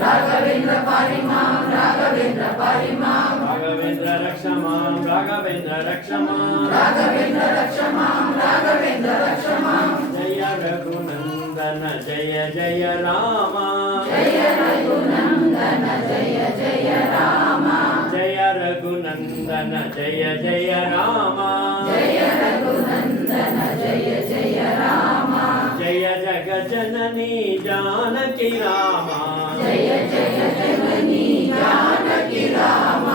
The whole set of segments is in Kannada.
राघवेन्द्र पाहि मां राघवेन्द्र पाहि मां राघवेन्द्र रक्ष मां राघवेन्द्र रक्ष मां राघवेन्द्र रक्ष मां राघवेन्द्र रक्ष मां जय रघुनंदन जय जय राम जय रघुनंदन जय जय राम जय रघुनंदन जय जय राम जय रघुनंदन जय जय राम जय जगज्जननी जानकी राम जय जय जननी जानकी राम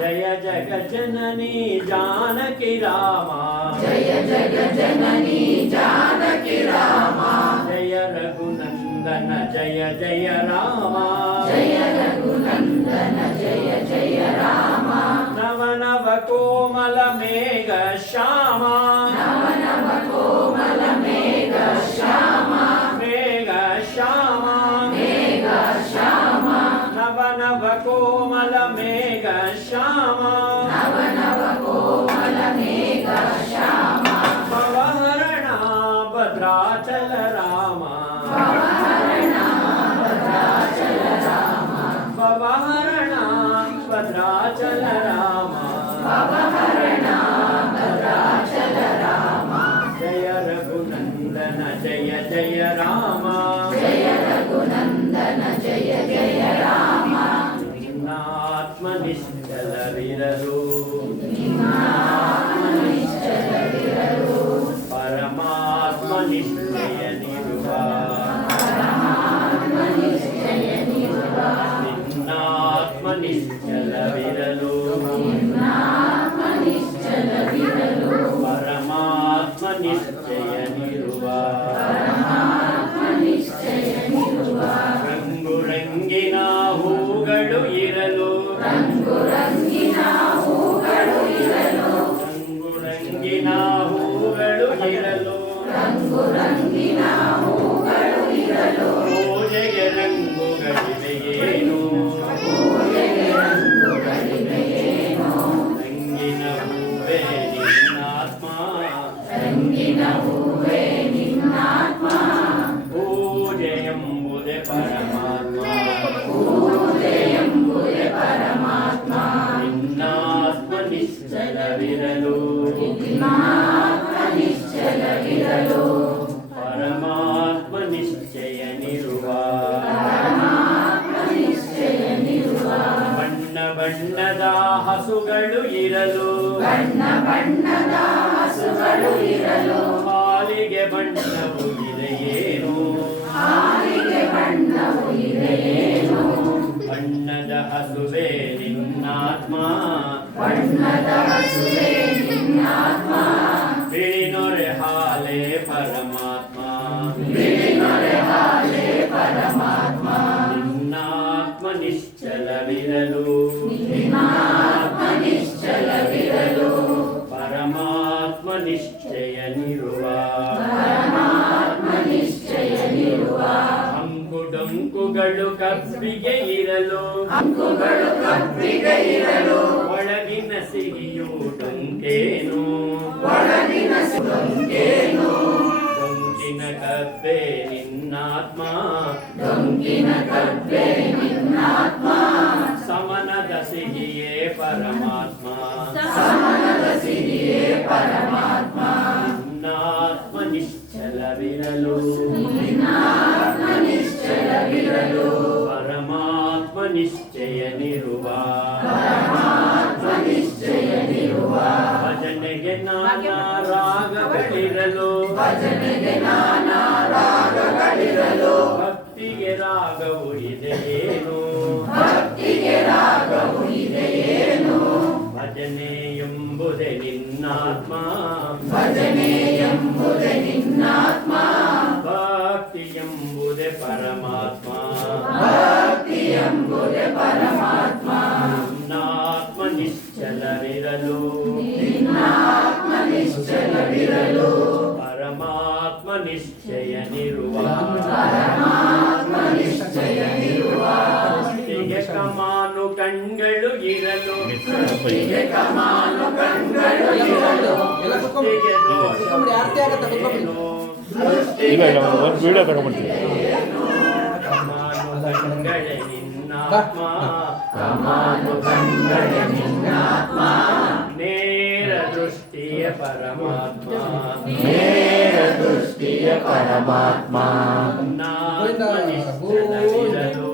जय जगज्जननी जानकी राम जय जगज्जननी जानकी राम जय रघुनंदन जय जय राम जय रघुनंदन जय जय राम नव नव कोमल मेघ श्याम नव नव कोमल मेघ श्याम मेघ श्याम मेघ श्याम नव नव कोमल मेघ श्याम नव नव कोमल मेघ श्याम भवहरण भद्राचल राम भवहरण भद्राचल राम भवहरण भद्राचल राम भवहरण भद्राचल राम जय रघुनंदन जय जय राम जय रघुनंदन जय जय राम ಆತ್ಮನಿಷ್ಠವಿರಲು ನಿನ್ನಾತ್ಮನಿಷ್ಠವಿರಲು ಪರಮಾತ್ಮ ನಿಷ್ಠೆಯನಿರುವ ಪರಮಾತ್ಮನಿಷ್ಠೆಯನಿರುವ ನಿನ್ನಾತ್ಮನಿಷ್ಠವಿರಲು ನಿನ್ನಾತ್ಮನಿಷ್ಠವಿರಲು ಪರಮಾತ್ಮ ನಿಷ್ಠೆಯನಿರುವ ಪರಮಾತ್ಮನಿಷ್ಠೆಯನಿರುವ ರಂಗು ರಂಗಿನ ಹೂಗಳು ಇರಲು ರಂಗು ರಂಗಿನ ಹೂಗಳು ಇರಲು ರಂಗು ರಂಗಿನ ಹೂಗಳು ಇರಲು ರಂಗು ರಂಗಿನ ಹೂಗಳು ಇರಲು ಪೂಜೆಗೆ ರಂಗುಗಳಿವೆಯೇನು ಪೂಜೆಗೆ ರಂಗುಗಳಿವೆಯೇನು ರಂಗಿನ ಹೂವೇ ನಿನ್ನಾತ್ಮ ರಂಗಿನ ಹೂವೇ ನಿನ್ನಾತ್ಮ ಪೂಜೆ ಎಂಬುದೇ ಪರಮಾತ್ಮ ಪೂಜೆ ಎಂಬುದೇ ಪರಮಾತ್ಮ ನಿನ್ನಾತ್ಮ ನಿಶ್ಚಲವಿರಲು ನಿನ್ನಾತ್ಮನಿಷ್ಠವಿರಲು ಪರಮಾತ್ಮ ನಿಶ್ಚಯನಿರುವ ಪರಮಾತ್ಮನಿಷ್ಠೆಯನಿರುವ ಬಣ್ಣ ಬಣ್ಣದ ಹಸುಗಳು ಇರಲು ಬಣ್ಣ ಬಣ್ಣದ ಹಸುಗಳು ಇರಲು ಹಾಲಿಗೆ ಬಣ್ಣವು ಇದೆಯೇನು ಹಾಲಿಗೆ ಬಣ್ಣವು ಇದೆಯೇನು ಬಣ್ಣದ ಹಸುವೆ ನಿನ್ನಾತ್ಮ ಬಣ್ಣದ ಹಸುವೆ ನಿನ್ನಾತ್ಮ ಬಿಳಿ ನೊರೆ ಹಾಲೆ ಪರಮಾತ್ಮ ಬಿಳಿ ನೊರೆ ಹಾಲೆ ಪರಮಾತ್ಮ ನಿನ್ನಾತ್ಮ ನಿಶ್ಚಲವಿರಲು ನಿನ್ನಾತ್ಮನಿಷ್ಠವಿರಲು ಪರಮಾತ್ಮ ನಿಶ್ಚಯನಿರುವ ಪರಮಾತ್ಮನಿಷ್ಠೆಯನಿರುವ ಅಂಕು ಡೊಂಕುಗಳು ಕಬ್ಬಿಗೆ ಇರಲು ಅಂಕುಗಳು ಕಬ್ಬಿಗೆ ಇರಲು ಒಳಗಿನ ಸಿಹಿಯು ಡೊಂಕೇನು ಒಳಗಿನ ಸುಡೊಂಕೇನು ಡೊಂಕಿನ ಕಬ್ಬೆ ನಿನ್ನಾತ್ಮ ಡೊಂಕಿನ ಕಬ್ಬೆ ನಿನ್ನಾತ್ಮ ಸಮನದ ಸಿಹಿಯೇ ಪರಮಾತ್ಮ ಸಮನದ ಸಿಹಿಯೇ ಪರಮಾತ್ಮ ನಿನ್ನಾತ್ಮ ನಿಶ್ಚಲವಿರಲು ನಿನ್ನಾತ್ಮನಿಷ್ಠವಿರಲು ಪರಮಾತ್ಮ ನಿಶ್ಚಯನಿರುವ ಪರಮಾತ್ಮನಿಷ್ಠೆಯನಿರುವ ಭಜನೆಗೆ ನಾನಾ ರಾಗಗಳಿರಲು ಭಜನೆಗೆ ನಾನಾ ರಾಗಗಳಿರಲು ಭಕ್ತಿಗೆ ರಾಗವು ಇದೆಯೇನು ಭಕ್ತಿಗೆ ರಾಗವು ಇದೆಯೇನು ಭಜನೆ ಎಂಬುದೇ ನಿನ್ನಾತ್ಮ ಭಜನೆ ಎಂಬುದೇ ನಿನ್ನಾತ್ಮ ಭಕ್ತಿ ಎಂಬುದೇ ಪರಮಾತ್ಮ ಭಕ್ತಿ ಎಂಬುದೇ ಪರಮಾತ್ಮ ನಿನ್ನಾತ್ಮ ನಿಶ್ಚಲವಿರಲು ನಿನ್ನಾತ್ಮನಿಷ್ಠವಿರಲು ಪರಮಾತ್ಮ ನಿಶ್ಚಯನಿರುವ ಪರಮಾತ್ಮನಿಷ್ಠೆಯನಿರುವ ಭಕ್ತಿಗೆ ಕಮಾನು ಕಣ್ಗಳು ಇರಲು ಭಕ್ತಿಗೆ ಕಮಾನು ಕಣ್ಗಳು ಇರಲು ಭಕ್ತಿಗೆ ದೃಷ್ಟಿಗೆ ಇಲ್ಲ ಒಂದು ವಿಡಿಯೋ ತಗೊಂಡ್ಬಿಡ್ತೀನಿ ಕಮಾನು ಕಣ್ಗಳು ಕಂಡಳೆ ನಿನ್ನಾತ್ಮ ಪ್ರಮಾನು ಕಂಡಳೆ ನಿನ್ನಾತ್ಮ ನೇರ ದೃಷ್ಟಿಯ ಪರಮಾತ್ಮ ನೇರ ದೃಷ್ಟಿಯ ಪರಮಾತ್ಮ ನಿಶ್ಚಲವಿರಲು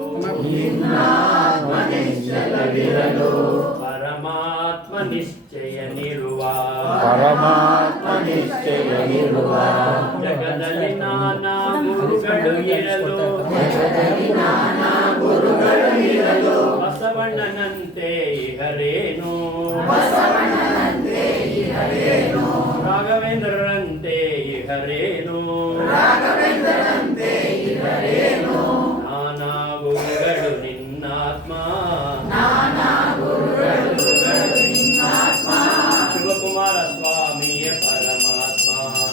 ನಿನ್ನಾತ್ಮ ನಿಶ್ಚಲವಿರಲು ಪರಮಾತ್ಮ ನಿಶ್ಚಯನಿರುವ ಪರಮಾತ್ಮ ನಿಶ್ಚಯವಿರುವ ಜಗದಲ್ಲಿ ನಾನಾ ಗುರುಗಳು ಇರಲು ಜಗದಲ್ಲಿ ನಾನಾ ಗುರುಗಳು ಇರಲು ಬಸವಣ್ಣನಂತೆ ಇಹರೇನು ಬಸವಣ್ಣನಂತೆ ಇಹರೇನು ರಾಘವೇಂದ್ರರಂತೆ ಇಹರೇನು ರಾಘವೇಂದ್ರನಂತೆ ಇಹರೇನು ನಾನಾ ಗುರುಗಳು ನಿನ್ನಾತ್ಮ ನಾನಾ ಗುರುಗಳು ನಿನ್ನಾತ್ಮ ಶಿವಕುಮಾರ ಸ್ವಾಮಿಯ ಪರಮಾತ್ಮ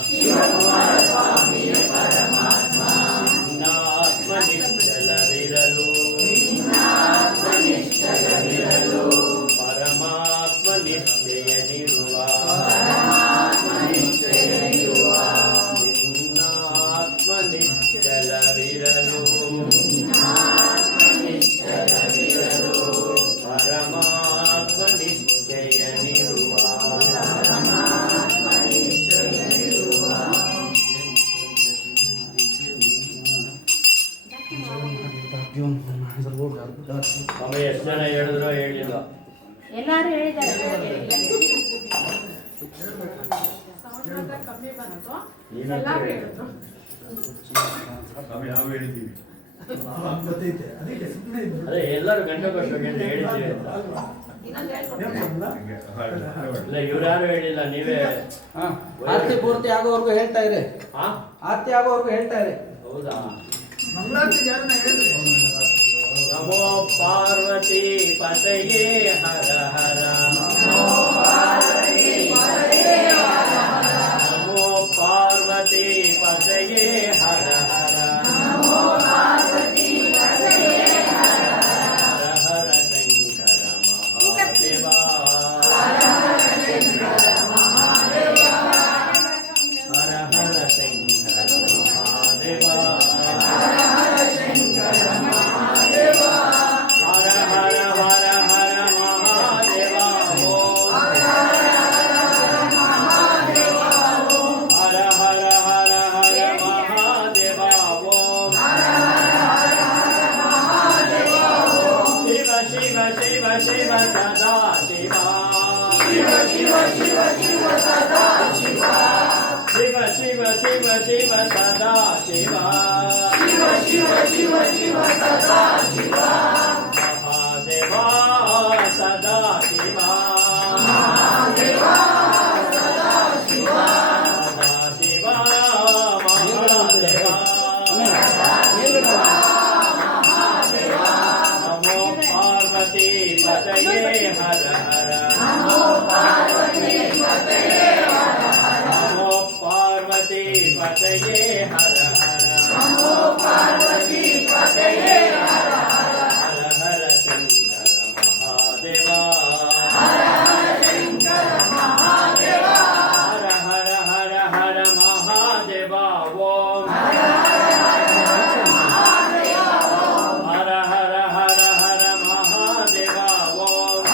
ಶಿವಕುಮಾರ ಸ್ವಾಮಿಯ ಪರಮಾತ್ಮ ನಿನ್ನಾತ್ಮ ನಿಶ್ಚಲವಿರಲು ನಿನ್ನಾತ್ಮ ನಿಶ್ಚಲವಿರಲು ಪರಮಾತ್ಮ ನಿಶ್ಚಯನಿರುವ ಪರಮಾತ್ಮ ನಿಶ್ಚಯವಿರುವ ನಿನ್ನಾತ್ಮ ನಿಶ್ಚಲವಿರಲು ನಿನ್ನಾತ್ಮ ನಿಶ್ಚಲವಿರಲು ಪರಮಾತ್ಮ ನಿಶ್ಚಯನಿರುವ ಪರಮಾತ್ಮ ನಿಶ್ಚಯವಿರುವ ಸ್ವಾಮಿ ಎಷ್ಟು ಜನ ಹೇಳಿದ್ರು ಹೇಳಿಲ್ಲ ಎಲ್ಲಾರು ಹೇಳಿದ್ದಾರೆ ಕಮ್ಮಿ ಬಂತು ನೀನು ಎಲ್ಲ ಹೇಳಿದ್ರು ಅದೇ ಎಲ್ಲರೂ ಗಂಟೆಗೋಷ್ಠಿ ಅಂತ ಹೇಳಿದ್ದೀವಿ ಅಂತ ಇನ್ನೊಂದು ಹೇಳ್ಕೊಡ್ತೀನಿ. ಇಲ್ಲ ಇವ್ರು ಯಾರು ಹೇಳಿಲ್ಲ ನೀವೇ ಆರತಿ ಪೂರ್ತಿ ಆಗೋವರೆಗೂ ಹೇಳ್ತಾ ಇರಿ. ಹಾ ಆರತಿ ಆಗೋವರೆಗೂ ಹೇಳ್ತಾ ಇರಿ. ಹೌದಾ ನಮೋ ಪಾರ್ವತಿ ಪತಯೇ ಹರ ಹರ ನಮೋ ಪಾರ್ವತಿ ಪತಯೇ ಹರ ಹರ ಹರ ಹರ ಶಂಕರ ಮಹಾದೇವ ಹರ ಹರ ಶಂಕರ ಮಹಾದೇವ ಹರ ಹರ ಹರ ಹರ ಮಹಾದೇವ ಓಂ ಹರ ಹರ ಹರ ಹರ ಮಹಾದೇವ ಓಂ ಶಿವ ಶಿವ ಶಿವ ಶಿವ ಸದಾ ಶಿವ ಶಿವ ಶಿವ ಶಿವ ಶಿವ ಸದಾ ಶಿವ ಶಿವ ಶಿವ ಶಿವ ಶಿವ ಸದಾ ಶಿವ ಶಿವ ಶಿವ ಶಿವ ಶಿವ ಸದಾ ಶಿವ ಮಹಾದೇವ ಸದಾ ಶಿವ ಮಹಾದೇವ ಸದಾ ಶಿವ ಸದಾ ಶಿವ ಮಹಾದೇವ ನಮೋ ಪಾರ್ವತಿ ಪತಯೇ ಹರ ಹರ ನಮೋ ಪಾರ್ವತಿ ಪತಯೇ ಹರ ಹರ ಹರ ಹರ ಶಂಕರ ಮಹಾದೇವ ಹರ ಹರ ಹರ ಹರ ಮಹಾದೇವ ಓಂ ಹರ ಹರ ಹರ ಹರ ಮಹಾದೇವ ಓಂ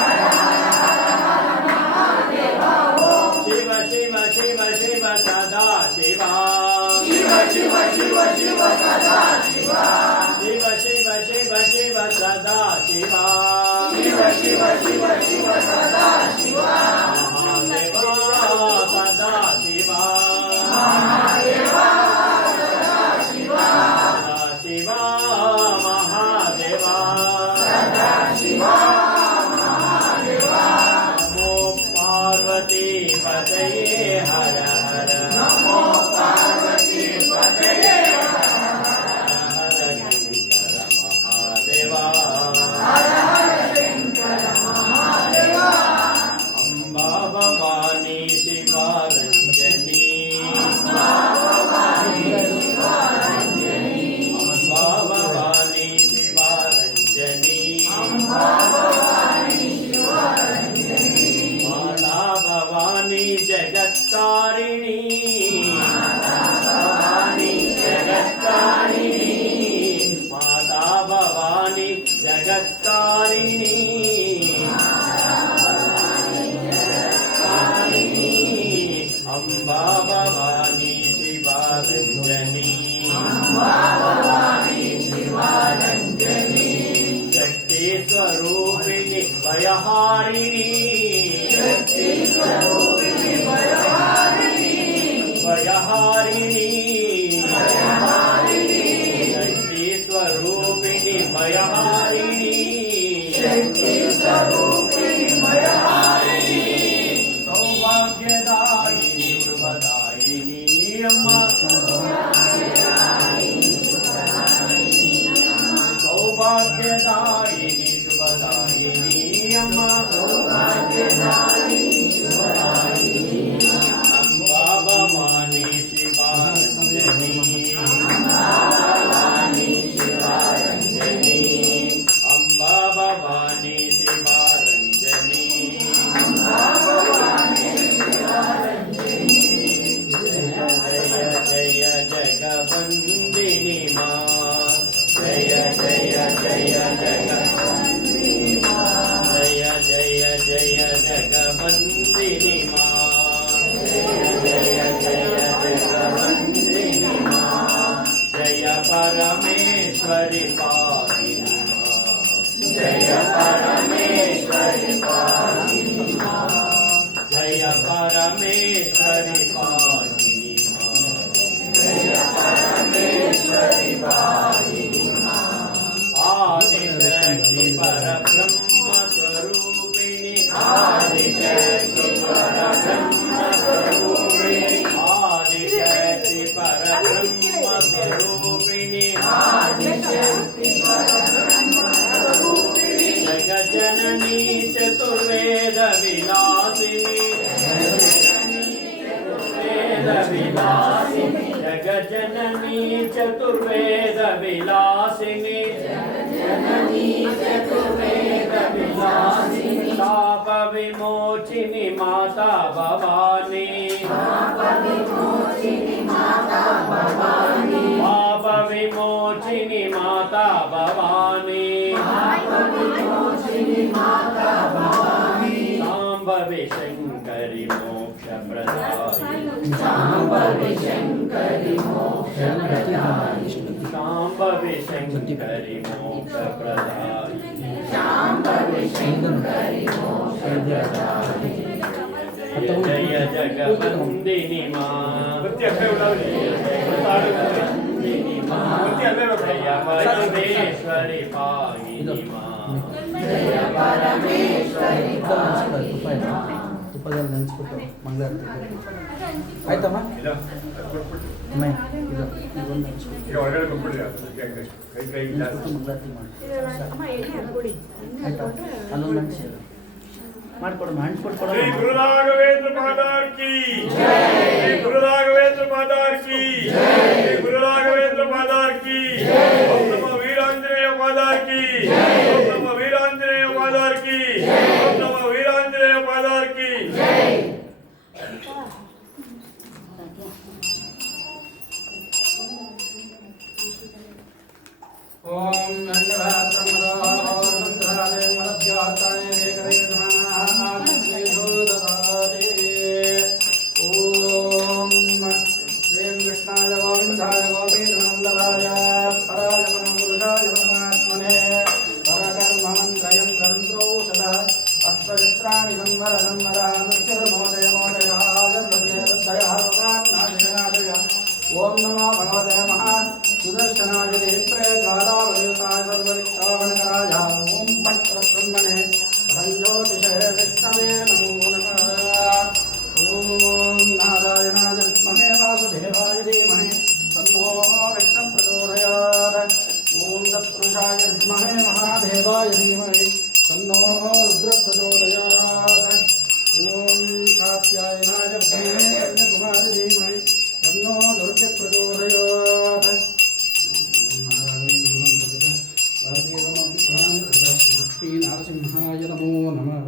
ಶಿವ ಶಿವ ಶಿವ ಶಿವ ಸದಾ ಶಿವ ಶಿವ ಶಿವ ಶಿವ ಶಿವ ಸದಾ ಶಿವ ಶಿವ ಶಿವ ಶಿವ ಶಿವ ಸದಾ ಶಿವ ಶಿವ ಶಿವ ಶಿವ ಶಿವ ಸದಾ ಶಿವ ಮಹಾದೇವ ಸದಾ ಶಿವ ಮಹಾದೇವ ಸದಾ ಶಿವ ಸದಾ ಶಿವ ಮಹಾದೇವ ಸದಾ ಶಿವ ಮಹಾದೇವ ನಮೋ ಪಾರ್ವತಿ ಪತಯೇ ಹರ ಹರ ನಮೋ ಪಾರ್ವತಿ ಪತಯೇ ಹರ ಹರ ಶಂಕರ ಮಹಾದೇವ ಹರ ಹರ ಶಂಕರ ಮಹಾದೇವ ಅಂಬಾ ಭವಾನಿ ಶಿವಾರಂಜನಿ ಅಂಬಾ ಭವಾನಿ ಶಿವಾರಂಜನಿ ಮಾತಾ ಭವಾನಿ ಜಗತ್ತಾರಿಣಿ ಮಾತಾ ಭವಾನಿ जगत्तारिणी अम्बा भवानी शिवा रंजनी शक्ति स्वरूपिणी भयहारिणी भयहारिणी शक्ति स्वरूपिणी भयहारिणी सौभाग्यदायिनी शुभदायिनी अम्मा सौभाग्यदायिनी शुभदायिनी अम्मा अम्बा भवानी शिवा रंजनी अम्बा भवानी शिवा रंजनी जय जय जगवंदिनी माँ जय जय जय जगवंदिनी माँ जय जय जय जगवंदिनी माँ जय जय जगवंदिनी माँ जय परमेश्वरी पाहिनी माँ जय परमेश्वरी पाहिनी माँ जय परमेश्वरी पाहिनी माँ जय परमेश्वरी पाहिनी माँ आदिशक्ति परब्रह्म स्वरूपिणी आदिशक्ति परब्रह्म स्वरूपिणी आदिशक्ति परब्रह्म स्वरूपिणी आदिशक्ति परब्रह्म स्वरूपिणी जगज्जननी चतुर्वेद विलासिनी वेद विलासिनी जगज्जननी चतुर्वेद विलासिनी ताप विमोचिनी माता भवानी पाप विमोचिनी माता भवानी शांभवी शंकरी मोक्ष प्रदायिनी शांभवी शंकरी मोक्ष प्रदायिनी जय जगवंदिनी माँ जगवंदिनी माँ जय परमेश्वरी पाहिनी माँ जय परमेश्वरी ತುಪ್ಪದಲ್ಲಿ ನೆನೆಸ್ಬಿಟ್ಟು ಮಂಗಳಾರತಿ ಆಯ್ತಮ್ಮ ಅಮ್ಮ ಇದು ಇದೊಂದು ನೆನೆಸ್ಬಿಟ್ಟು ಮಂಗಳಾರತಿ ಮಾಡಿ ಆಯ್ತಾ ಅಲ್ಲೊಂದು ನೆನೆಸಿ ಮಾಡ್ಕೊಡಮ್ಮ ಹಂಚ್ಕೊಡ್ಕೊಡ श्री गुरु राघवेंद्र मातार की जय श्री गुरु राघवेंद्र मातार की जय श्री गुरु राघवेंद्र मातार की जय ओम नमः वीरांजनेय मातार की जय ओम नमः वीरांजनेय मातार की जय ओम नमः वीरांजनेय मातार की जय ओम नंदभात्रमदाले मलभ्याताय ओम श्रीं कृष्णाय गोविंदाय गोपीनाय पराय पुरुषाय परमात्मने परकर्ममन्त्रयं तन्त्रो सदा अस्त्रशस्त्राणि संवर नृत्यर्मोदय मोदयादर्भद्रदया भगवान्नाशनाशय ओम नमो भगवते महान् सुदर्शनाय देत्रे द्वारावयुताय सर्वदिक्तावनकराय ओम भट्ट ब्रह्मणे परञ्ज्योतिषे विष्णवे नमो नमः ओम नारायणाय विद्महे वासुदेवाय धीमहि तन्नो विष्णुः प्रचोदयात् ओम तत्पुरुषाय विद्महे महादेवाय धीमहि तन्नो रुद्रः प्रचोदयात् ओम कात्यायनाय विद्महे कन्याकुमारी धीमहि तन्नो दुर्गे प्रचोदयात् नारसिंहाय नमो नमः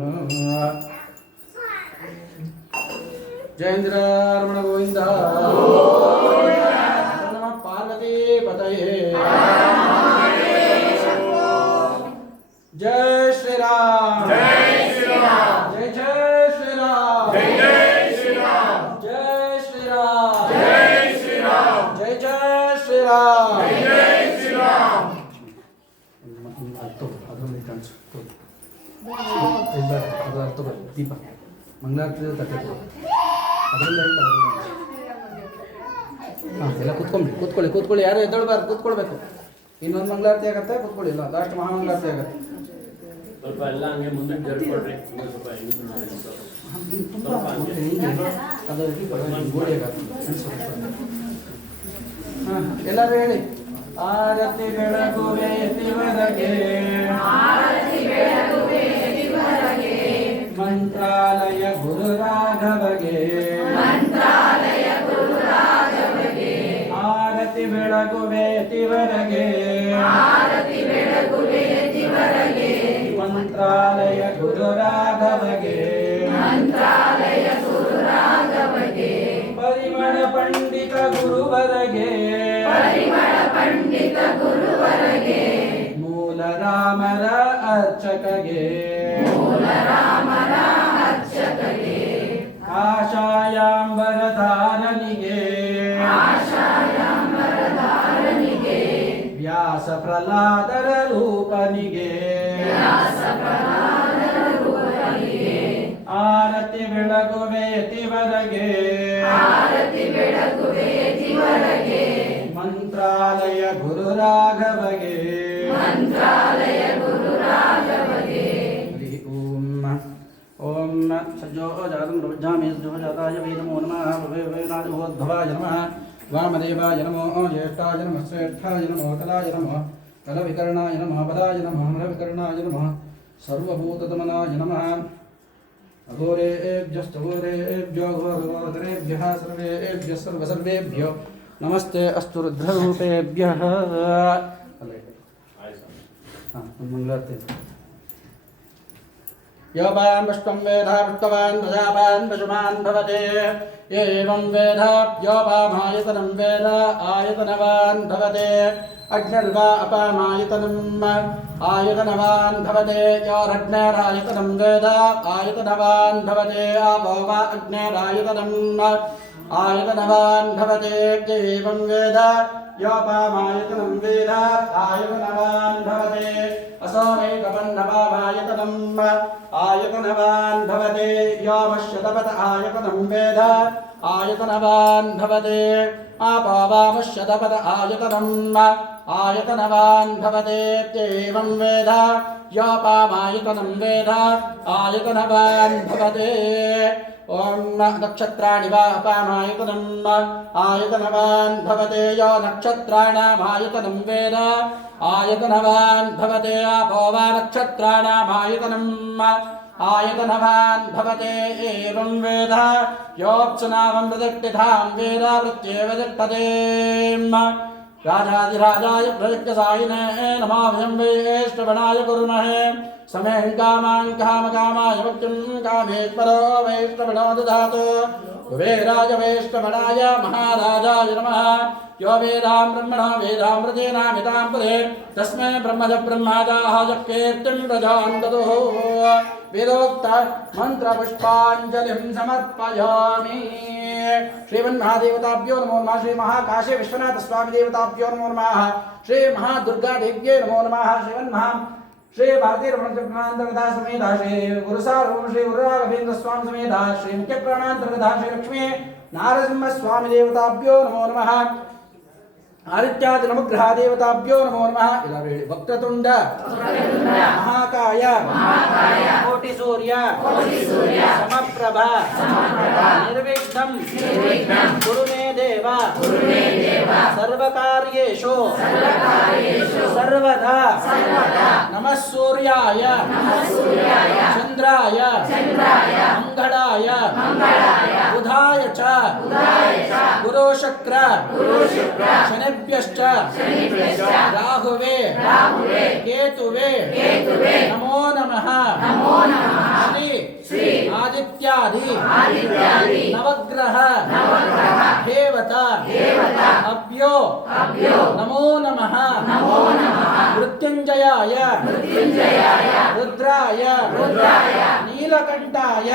जयेन्द्ररमण गोविंद नमः पार्वती पतये जय श्री राम जय श्री राम जय जय श्री राम जय श्री राम जय श्री राम जय श्री राम जय जय श्री राम जय श्री राम ಅದರಲ್ಲಿ ಕಾಣಿಸು ಅದು ಅರ್ಥ ದೀಪ ಮಂಗಳಾರತಿ ತಟ್ಟೆ ಅದರಲ್ಲಿ ಹಾಂ ಎಲ್ಲ ಕೂತ್ಕೊಳ್ಳಿ ಯಾರು ಎದ್ದೇಳಬಾರ್ದು ಕೂತ್ಕೊಳ್ಬೇಕು ಇನ್ನೊಂದು ಮಂಗಳಾರತಿ ಆಗುತ್ತೆ ಕೂತ್ಕೊಳ್ಳಿ ಇಲ್ಲ ಲಾಸ್ಟ್ ಮಹಾಮಂಗಳಾರತಿ ಆಗುತ್ತೆ ಸ್ವಲ್ಪ ಎಲ್ಲ ಹಂಗೆ ಮುಂದೆ ಜರ್ಕೊಡ್ರಿ ಇನ್ನೂ ಸ್ವಲ್ಪ ಅದು ಗೋಡೆ ಹಾಂ ಎಲ್ಲರೂ ಹೇಳಿ ಆರತಿ ಬೆಳಗುವೆ ತಿವರಗೆ ಮಂತ್ರಾಲಯ ಗುರು ರಾಘವಗೆ ಆರತಿ ಬೆಳಗುವೆ ತಿವರಗೆ ಮಂತ್ರಾಲಯ ಗುರು ರಾಘವಗೆ ಪರಿಮಳ ಪಂಡಿತ ಗುರುವರಗೆ ಮೂಲ ರಾಮರ ಅರ್ಚಕಗೆ ಆಶಾಯಾಂಬರ ಧಾರನಿಗೆ ವ್ಯಾಸ ಪ್ರಹ್ಲಾದರ ರೂಪನಿಗೆ ಆರತಿ ಬೆಳಗುವೆ ತಿವರಗೆ ಮಂತ್ರಾಲಯ ಗುರು ರಾಘವಗೆ ಓಂ ಸಜ್ಜೋ ಜಾತಂ ಪ್ರಬುದ್ಧಾಮಿ ಸಜ್ಜೋ ಜಾತಾಯ ವೈ ನಮೋ ನಮಃ ಭವೇನಾದಿಭೋದ್ಭವಾಯ ನಮಃ ವಾಮದೇವಾಯ ನಮೋ ಜ್ಯೇಷ್ಠಾಯ ನಮಃ ಶ್ರೇಷ್ಠಾಯ ನಮೋ ಕಲಾಯ ನಮಃ ಕಲವಿಕರ್ಣಾಯ ನಮಃ ಬಲಾಯ ನಮಃ ನರವಿಕರ್ಣಾಯ ನಮಃ ಸರ್ವಭೂತದಮನಾಯ ನಮಃ अघोरेभ्यस्तघोरेभ्यो घोरघोरेभ्यः सर्वेभ्यः सर्वसर्वेभ्यो नमस्ते अस्तु रुद्ररूपेभ्यः मंगलारती योपान् पुष्पं वेद पुष्पवान् प्रजापान् पशुमान् भवते एवं वेद योपामायतनं वेद आयतनवान् भवते अग्निर्वा अपामायतनम् आयतनवान् भवते योरग्नेरायतनं वेद आयतनवान् भवते आपो वा अग्नेरायतनम् आयतनवान् भवते एवं वेद योपामायतनं वेद आयतनवान् भवते असो वैकपन्नवामायतनम् आयतनवान् भवते योमश्यतपत आयतनं वेद आयतनवान् भवते आपो वामश्यतपत आयतनम् आयतनवान् भवते एवं वेद योपामायतनं वेद आयतनवान् भवते ओम नक्षत्राणि वा अपामायतनम् आयतनवान् भवते यो नक्षत्राणामायतनं वेद आयतनवान् भवते आपो वा नक्षत्राणामायतनम् आयतनवान् भवते एवं वेद योऽप्सुनामं प्रदक्षितां वेद प्रत्येव तिष्ठते राजाधिराजाय प्रयज्ञसायिने नमो वैष्णवनाय कुर्महे समें कामान् कामकामाय भक्तिं कामेश्वरो वैष्णवनो ददातु कुबेराय वैष्णवनाय महाराजाय नमः यो वेदां ब्रह्मणो वेदामृतेनामितां पुरे तस्मै ब्रह्मज ब्रह्माजाः कीर्तिं प्रजान् ददुः वेदोक्त मन्त्रपुष्पाञ्जलिं समर्पयामि श्रीमन्महादेवताभ्यो नमो नमः श्री महाकाशी विश्वनाथ स्वामी देवताभ्यो नमो नमः श्री महादुर्गा देव्यै नमो नमः श्री भारतीय रमण प्राणांतर्गता समेत श्री गुरुसार्वभौम श्री गुरु राघवेंद्र स्वामी समेत श्री मुख्य प्राणांतर्गता श्री लक्ष्मी नारसिंह स्वामी देवताभ्यो नमो नमः आदित्यादि नवग्रह देवताभ्यो नमो नमः इलावेळि वक्रतुंड महाकाय कोटि सूर्य समप्रभ निर्विघ्नं कुरु मे देव सर्वकार्येषु सर्वदा नमः सूर्याय चंद्राय मंगलाय बुधाय च गुरु शुक्र शनिभ्यश्च राहुवे केतुवे नमो नमः श्री आदित्यादि नवग्रह देवता अभ्यो नमो नमः ಮೃತ್ಯುಂಜಯಾಯ ರುದ್ರಾಯ ನೀಲಕಂಠಾಯ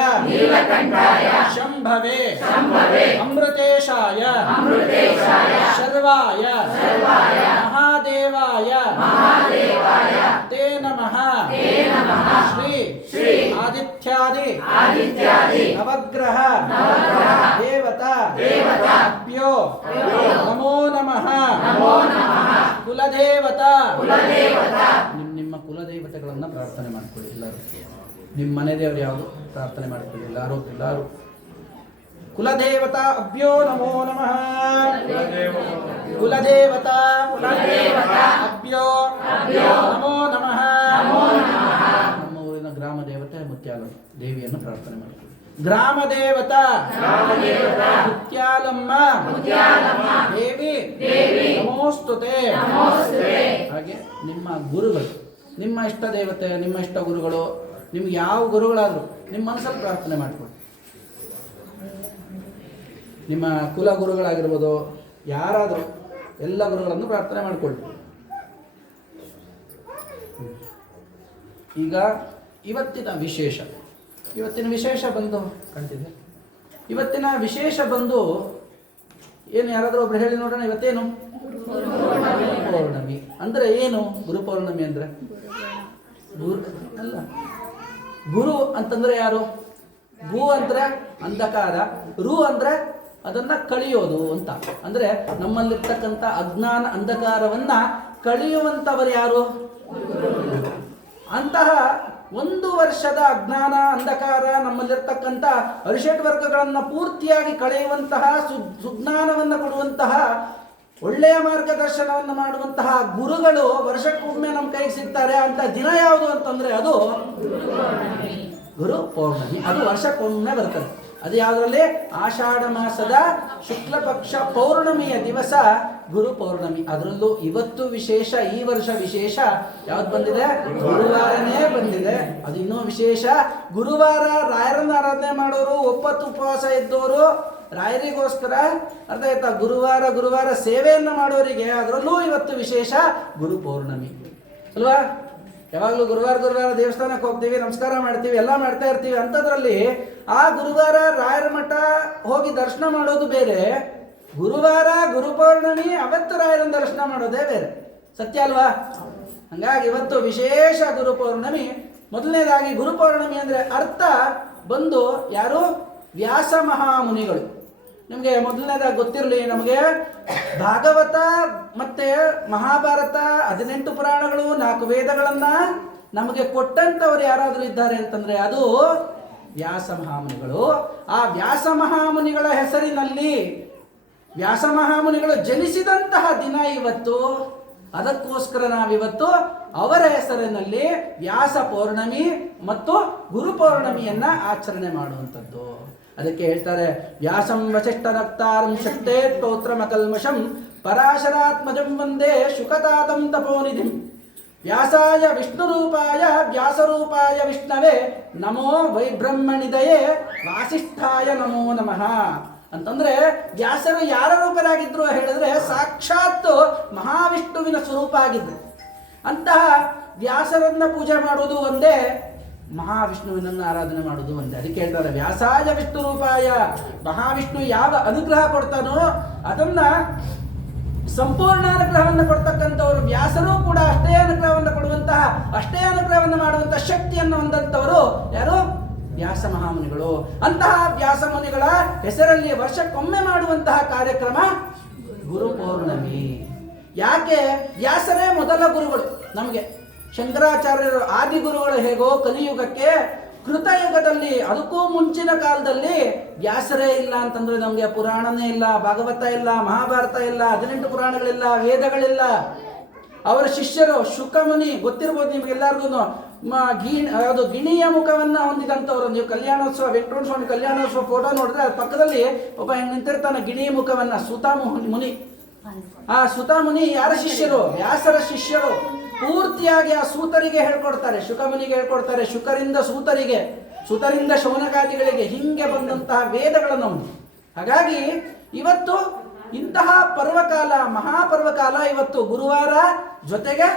ಶಂಭವೇ ಅಮೃತೇಶಾಯ ಶರ್ವಾಯ ಮಹಾದೇವಾಯ ತೇ ನಮಃ ಶ್ರೀ ಆದಿತ್ಯಾದಿ ನವಗ್ರಹ ದೇವತಾ ಭ್ಯೋ ನಮೋ ನಮಃ ಕುಲದೇವತಾ ನಿಮ್ಮ ಕುಲದೇವತೆಗಳನ್ನ ಪ್ರಾರ್ಥನೆ ಮಾಡ್ಕೊಳ್ಳಿ ಎಲ್ಲರೂ. ನಿಮ್ಮ ಮನೆ ದೇವರು ಯಾವುದು ಪ್ರಾರ್ಥನೆ ಮಾಡ್ಕೊಳ್ಳಿ ಎಲ್ಲರೂ. ಕುಲದೇವತಾ ಅಭ್ಯೋ ನಮೋ ನಮಃ. ಕುಲದೇವತಾ ಅಭ್ಯೋ ನಮೋ ನಮಃ. ನಮ್ಮ ಊರಿನ ಗ್ರಾಮ ದೇವತೆ ಮುತ್ಯಾಲ ದೇವಿಯನ್ನು ಪ್ರಾರ್ಥನೆ ಮಾಡ್ಕೊಳ್ಳಿ. ಗ್ರಾಮ ದೇವತಾ ಮುತ್ಯಾಲಮ್ಮ ದೇವಿ ನಮೋಸ್ತುತೆ. ಹಾಗೆ ನಿಮ್ಮ ಗುರುಗಳು, ನಿಮ್ಮ ಇಷ್ಟ ದೇವತೆ, ನಿಮ್ಮ ಇಷ್ಟ ಗುರುಗಳು, ನಿಮ್ಗೆ ಯಾವ ಗುರುಗಳಾದರೂ ನಿಮ್ಮ ಮನಸ್ಸಲ್ಲಿ ಪ್ರಾರ್ಥನೆ ಮಾಡ್ಕೊಳ್ಳಿ. ನಿಮ್ಮ ಕುಲ ಗುರುಗಳಾಗಿರ್ಬೋದು, ಯಾರಾದರೂ ಎಲ್ಲ ಗುರುಗಳನ್ನು ಪ್ರಾರ್ಥನೆ ಮಾಡಿಕೊಳ್ಳಿ. ಈಗ ಇವತ್ತಿನ ವಿಶೇಷ ಬಂದು ಕಾಣ್ತಿದೆ. ಇವತ್ತಿನ ವಿಶೇಷ ಬಂದು ಏನು, ಯಾರಾದರೂ ಒಬ್ರು ಹೇಳಿ ನೋಡೋಣ. ಇವತ್ತೇನು ಪೌರ್ಣಮಿ ಅಂದರೆ ಏನು? ಗುರು ಪೌರ್ಣಮಿ ಅಂದರೆ ಅಲ್ಲ, ಗುರು ಅಂತಂದ್ರೆ ಯಾರು? ಗು ಅಂದ್ರೆ ಅಂಧಕಾರ, ರು ಅಂದ್ರೆ ಅದನ್ನ ಕಳಿಯೋದು ಅಂತ. ಅಂದ್ರೆ ನಮ್ಮಲ್ಲಿರ್ತಕ್ಕಂಥ ಅಜ್ಞಾನ ಅಂಧಕಾರವನ್ನ ಕಳಿಯುವಂತವರು ಯಾರು? ಅಂತಹ 1 ವರ್ಷದ ಅಜ್ಞಾನ ಅಂಧಕಾರ ನಮ್ಮಲ್ಲಿರ್ತಕ್ಕಂಥ ಅರಿಷಟ್ ವರ್ಗಗಳನ್ನು ಪೂರ್ತಿಯಾಗಿ ಕಳೆಯುವಂತಹ ಸುಜ್ಞಾನವನ್ನು ಕೊಡುವಂತಹ ಒಳ್ಳೆಯ ಮಾರ್ಗದರ್ಶನವನ್ನು ಮಾಡುವಂತಹ ಗುರುಗಳು ವರ್ಷಕ್ಕೊಮ್ಮೆ ನಮ್ಮ ಕೈಗೆ ಸಿಗ್ತಾರೆ. ಅಂತ ದಿನ ಯಾವುದು ಅಂತಂದ್ರೆ ಅದು ಗುರು ಪೌರ್ಣಮಿ. ಅದು ವರ್ಷಕ್ಕೊಮ್ಮೆ ಬರ್ತದೆ. ಅದು ಯಾವುದರಲ್ಲಿ? ಆಷಾಢ ಮಾಸದ ಶುಕ್ಲ ಪಕ್ಷ ಪೌರ್ಣಮಿಯ ದಿವಸ ಗುರು ಪೌರ್ಣಮಿ. ಅದರಲ್ಲೂ ಇವತ್ತು ವಿಶೇಷ, ಈ ವರ್ಷ ವಿಶೇಷ ಯಾವ್ದು ಬಂದಿದೆ? ಗುರುವಾರನೇ ಬಂದಿದೆ. ಅದು ಇನ್ನೂ ವಿಶೇಷ. ಗುರುವಾರ ರಾಯರನ್ನ ಆರಾಧನೆ ಮಾಡೋರು, ಒಪ್ಪತ್ತು ಉಪವಾಸ ಇದ್ದವರು, ರಾಯರಿಗೋಸ್ಕರ ಅರ್ಥ ಆಯ್ತಾ, ಗುರುವಾರ ಸೇವೆಯನ್ನು ಮಾಡೋರಿಗೆ ಅದರಲ್ಲೂ ಇವತ್ತು ವಿಶೇಷ ಗುರು ಪೌರ್ಣಮಿ ಅಲ್ವಾ? ಯಾವಾಗಲೂ ಗುರುವಾರ ದೇವಸ್ಥಾನಕ್ಕೆ ಹೋಗ್ತೀವಿ, ನಮಸ್ಕಾರ ಮಾಡ್ತೀವಿ, ಎಲ್ಲ ಮಾಡ್ತಾ ಇರ್ತೀವಿ. ಅಂಥದ್ರಲ್ಲಿ ಆ ಗುರುವಾರ ರಾಯರ ಮಠ ಹೋಗಿ ದರ್ಶನ ಮಾಡೋದು ಬೇರೆ, ಗುರುವಾರ ಗುರು ಪೌರ್ಣಮಿ ಅವತ್ತು ರಾಯರನ್ನ ದರ್ಶನ ಮಾಡೋದೇ ಬೇರೆ. ಸತ್ಯ ಅಲ್ವಾ? ಹಂಗಾಗಿ ಇವತ್ತು ವಿಶೇಷ ಗುರು ಪೌರ್ಣಮಿ. ಮೊದಲನೇದಾಗಿ ಗುರು ಪೌರ್ಣಮಿ ಅಂದರೆ ಅರ್ಥ ಬಂದು ಯಾರು? ವ್ಯಾಸ ಮಹಾಮುನಿಗಳು. ನಿಮಗೆ ಮೊದಲನೇದಾಗಿ ಗೊತ್ತಿರಲಿ, ನಮಗೆ ಭಾಗವತ ಮತ್ತೆ ಮಹಾಭಾರತ 18 ಪುರಾಣಗಳು 4 ವೇದಗಳನ್ನ ನಮಗೆ ಕೊಟ್ಟಂತವರು ಯಾರಾದರೂ ಇದ್ದಾರೆ ಅಂತಂದ್ರೆ ಅದು ವ್ಯಾಸ ಮಹಾಮುನಿಗಳು. ಆ ವ್ಯಾಸ ಮಹಾಮುನಿಗಳ ಹೆಸರಿನಲ್ಲಿ, ವ್ಯಾಸ ಮಹಾಮುನಿಗಳು ಜನಿಸಿದಂತಹ ದಿನ ಇವತ್ತು. ಅದಕ್ಕೋಸ್ಕರ ನಾವಿವತ್ತು ಅವರ ಹೆಸರಿನಲ್ಲಿ ವ್ಯಾಸ ಪೌರ್ಣಮಿ ಮತ್ತು ಗುರು ಪೌರ್ಣಮಿಯನ್ನ ಆಚರಣೆ ಮಾಡುವಂಥದ್ದು. ಅದಕ್ಕೆ ಹೇಳ್ತಾರೆ, ವ್ಯಾಸಂ ವಸಿಷ್ಠ ನಕ್ತಾರಂ ಶಕ್ತೇ ಪೌತ್ರಮಕಲ್ಮಷಂ ಪರಾಶರಾತ್ಮಜಂ ವಂದೇ ಶುಕತಾತಂ ತಪೋನಿಧಿಂ ವ್ಯಾಸಾಯ ವಿಷ್ಣುರೂಪಾಯ ವ್ಯಾಸರೂಪಾಯ ವಿಷ್ಣವೇ ನಮೋ ವೈಬ್ರಹ್ಮಣಿದಯೇ ವಾಸಿಷ್ಠಾಯ ನಮೋ ನಮಃ ಅಂತಂದ್ರೆ ವ್ಯಾಸರು ಯಾರ ರೂಪರಾಗಿದ್ರು ಹೇಳಿದ್ರೆ ಸಾಕ್ಷಾತ್ ಮಹಾವಿಷ್ಣುವಿನ ಸ್ವರೂಪ ಆಗಿದ್ರು. ಅಂತಹ ವ್ಯಾಸರನ್ನ ಪೂಜೆ ಮಾಡೋದು ಒಂದೇ, ಮಹಾವಿಷ್ಣುವಿನನ್ನು ಆರಾಧನೆ ಮಾಡೋದು ಒಂದೇ. ಅದಕ್ಕೆ ಹೇಳ್ತಾರೆ ವ್ಯಾಸಾಯ ವಿಷ್ಣು ರೂಪಾಯ. ಮಹಾವಿಷ್ಣು ಯಾವ ಅನುಗ್ರಹ ಕೊಡ್ತಾನೋ ಅದನ್ನ ಸಂಪೂರ್ಣ ಅನುಗ್ರಹವನ್ನು ಕೊಡ್ತಕ್ಕಂಥವ್ರು ವ್ಯಾಸರು ಕೂಡ ಅಷ್ಟೇ ಅನುಗ್ರಹವನ್ನು ಕೊಡುವಂತಹ, ಅಷ್ಟೇ ಅನುಗ್ರಹವನ್ನು ಮಾಡುವಂತಹ ಶಕ್ತಿಯನ್ನು ಹೊಂದಂಥವರು ಯಾರು? ವ್ಯಾಸ ಮಹಾಮುನಿಗಳು. ಅಂತಹ ವ್ಯಾಸ ಮುನಿಗಳ ಹೆಸರಲ್ಲಿ ವರ್ಷಕ್ಕೊಮ್ಮೆ ಮಾಡುವಂತಹ ಕಾರ್ಯಕ್ರಮ ಗುರು ಪೌರ್ಣಮಿ. ಯಾಕೆ? ವ್ಯಾಸರೇ ಮೊದಲ ಗುರುಗಳು ನಮಗೆ. ಶಂಕರಾಚಾರ್ಯರು ಆದಿಗುರುಗಳು ಹೇಗೋ ಕಲಿಯುಗಕ್ಕೆ, ಕೃತಯುಗದಲ್ಲಿ ಅದಕ್ಕೂ ಮುಂಚಿನ ಕಾಲದಲ್ಲಿ ವ್ಯಾಸರೇ ಇಲ್ಲ ಅಂತಂದ್ರೆ ನಮಗೆ ಪುರಾಣನೇ ಇಲ್ಲ, ಭಾಗವತ ಇಲ್ಲ, ಮಹಾಭಾರತ ಇಲ್ಲ, 18 ಪುರಾಣಗಳಿಲ್ಲ, ವೇದಗಳಿಲ್ಲ. ಅವರ ಶಿಷ್ಯರು ಶುಕಮುನಿ ಗೊತ್ತಿರ್ಬೋದು ನಿಮ್ಗೆಲ್ಲರಿಗೂ. ಅದು ಗಿಣಿಯ ಮುಖವನ್ನ ಹೊಂದಿದಂಥವ್ರು. ನೀವು ಕಲ್ಯಾಣೋತ್ಸವ, ವೆಂಕಟರಮಣ ಸ್ವಾಮಿ ಕಲ್ಯಾಣೋತ್ಸವ ಫೋಟೋ ನೋಡಿದ್ರೆ ಅದ್ರ ಪಕ್ಕದಲ್ಲಿ ಒಬ್ಬ ನಿಂತಿರ್ತಾನೆ ಗಿಣಿಯ ಮುಖವನ್ನ. ಸುತ ಮುನಿ. ಆ ಸುತ ಮುನಿ ಯಾರ ಶಿಷ್ಯರು? ವ್ಯಾಸರ ಶಿಷ್ಯರು. ಪೂರ್ತಿಯಾಗಿ ಆ ಸೂತರಿಗೆ ಹೇಳ್ಕೊಡ್ತಾರೆ, ಶುಕಮುನಿಗೆ ಹೇಳ್ಕೊಡ್ತಾರೆ, ಶುಕರಿಂದ ಸೂತರಿಗೆ, ಸುತರಿಂದ ಶೌನಕಾದಿಗಳಿಗೆ, ಹಿಂಗೆ ಬಂದಂತಹ ವೇದಗಳನ್ನು. ಹಾಗಾಗಿ ಇವತ್ತು ಇಂತಹ ಪರ್ವಕಾಲ, ಮಹಾಪರ್ವಕಾಲ ಇವತ್ತು ಗುರುವಾರ ಜೊತೆಗೆ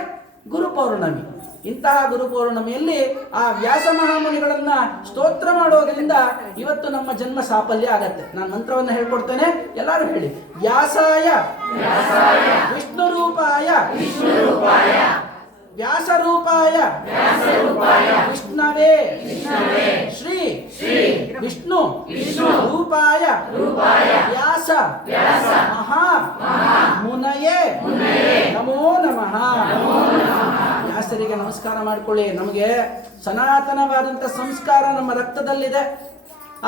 ಗುರು ಪೌರ್ಣಮಿ. ಇಂತಹ ಗುರು ಪೌರ್ಣಮಿಯಲ್ಲಿ ಆ ವ್ಯಾಸ ಮಹಾಮುನಿಗಳನ್ನ ಸ್ತೋತ್ರ ಮಾಡೋದ್ರಿಂದ ಇವತ್ತು ನಮ್ಮ ಜನ್ಮ ಸಾಫಲ್ಯ ಆಗತ್ತೆ. ನಾನು ಮಂತ್ರವನ್ನು ಹೇಳ್ಕೊಡ್ತೇನೆ, ಎಲ್ಲರೂ ಹೇಳಿ. ವ್ಯಾಸಾಯ ವಿಷ್ಣು ರೂಪಾಯ ವ್ಯಾಸರೂಪಾಯ ವಿಷ್ಣವೇ ಶ್ರೀ ವಿಷ್ಣು ರೂಪಾಯ ವ್ಯಾಸ ಮಹಾ ಮುನಯೇ ನಮೋ ನಮಃ. ವ್ಯಾಸರಿಗೆ ನಮಸ್ಕಾರ ಮಾಡಿಕೊಳ್ಳಿ. ನಮಗೆ ಸನಾತನವಾದಂಥ ಸಂಸ್ಕಾರ ನಮ್ಮ ರಕ್ತದಲ್ಲಿದೆ.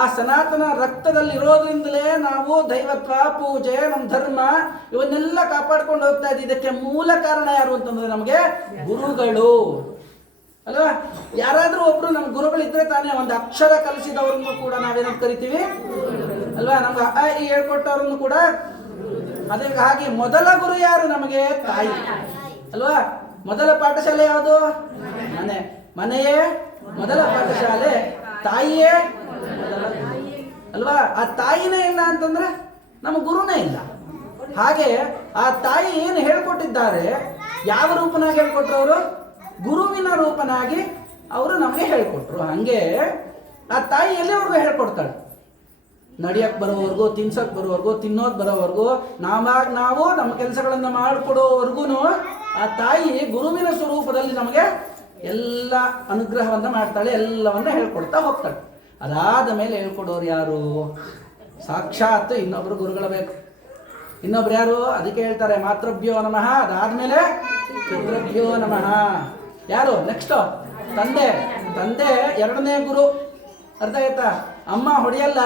ಆ ಸನಾತನ ರಕ್ತದಲ್ಲಿರೋದ್ರಿಂದಲೇ ನಾವು ದೈವತ್ವ, ಪೂಜೆ, ನಮ್ಮ ಧರ್ಮ ಇವನ್ನೆಲ್ಲ ಕಾಪಾಡ್ಕೊಂಡು ಹೋಗ್ತಾ ಇದ್ದೀವಿ. ಇದಕ್ಕೆ ಮೂಲ ಕಾರಣ ಯಾರು ಅಂತಂದ್ರೆ ನಮಗೆ ಗುರುಗಳು ಅಲ್ವಾ. ಯಾರಾದ್ರೂ ಒಬ್ರು ನಮ್ಮ ಗುರುಗಳಿದ್ರೆ ತಾನೇ ಒಂದು ಅಕ್ಷರ ಕಲಿಸಿದವ್ರನ್ನು ಕೂಡ ನಾವೇನಂತ ಕರಿತೀವಿ ಅಲ್ವಾ. ನಮ್ಗೆ ಅ ಈ ಹೇಳ್ಕೊಟ್ಟವ್ರನ್ನು ಕೂಡ. ಅದೇ ಹಾಗೆ ಮೊದಲ ಗುರು ಯಾರು? ನಮಗೆ ತಾಯಿ ಅಲ್ವಾ. ಮೊದಲ ಪಾಠಶಾಲೆ ಯಾವುದು? ಮನೆಯೇ ಮೊದಲ ಪಾಠಶಾಲೆ, ತಾಯಿಯೇ ಅಲ್ವಾ. ಆ ತಾಯಿನೇ ಇಲ್ಲ ಅಂತಂದ್ರೆ ನಮ್ಮ ಗುರುನೇ ಇಲ್ಲ. ಹಾಗೆ ಆ ತಾಯಿ ಏನು ಹೇಳ್ಕೊಟ್ಟಿದ್ದಾರೆ, ಯಾವ ರೂಪನಾಗಿ ಹೇಳ್ಕೊಟ್ರು ಅವರು? ಗುರುವಿನ ರೂಪನಾಗಿ ಅವರು ನಮಗೆ ಹೇಳ್ಕೊಟ್ರು. ಹಂಗೆ ಆ ತಾಯಿ ಎಲ್ಲಿವರೆಗೂ ಹೇಳ್ಕೊಡ್ತಾಳೆ? ನಡಿಯಕ್ಕೆ ಬರೋವರೆಗೂ, ತಿನ್ಸಕ್ ಬರೋವರೆಗೂ, ತಿನ್ನೋದು ಬರೋವರೆಗೂ, ನಾವು ನಮ್ಮ ಕೆಲಸಗಳನ್ನು ಮಾಡಿಕೊಡೋವರೆಗೂ ಆ ತಾಯಿ ಗುರುವಿನ ಸ್ವರೂಪದಲ್ಲಿ ನಮಗೆ ಎಲ್ಲ ಅನುಗ್ರಹವನ್ನ ಮಾಡ್ತಾಳೆ, ಎಲ್ಲವನ್ನ ಹೇಳ್ಕೊಡ್ತಾ ಹೋಗ್ತಾಳೆ. ಅದಾದ ಮೇಲೆ ಹೇಳ್ಕೊಡೋರು ಯಾರು? ಸಾಕ್ಷಾತ್ ಇನ್ನೊಬ್ರು ಗುರುಗಳು ಬೇಕು. ಇನ್ನೊಬ್ರು ಯಾರು? ಅದಕ್ಕೆ ಹೇಳ್ತಾರೆ ಮಾತೃಭ್ಯೋ ನಮಃ. ಅದಾದ್ಮೇಲೆ ಪಿತೃಭ್ಯೋ ನಮಃ. ಯಾರು ನೆಕ್ಸ್ಟ್? ತಂದೆ ಎರಡನೇ ಗುರು. ಅರ್ಥ ಆಯ್ತಾ? ಅಮ್ಮ ಹೊಡೆಯಲ್ಲ,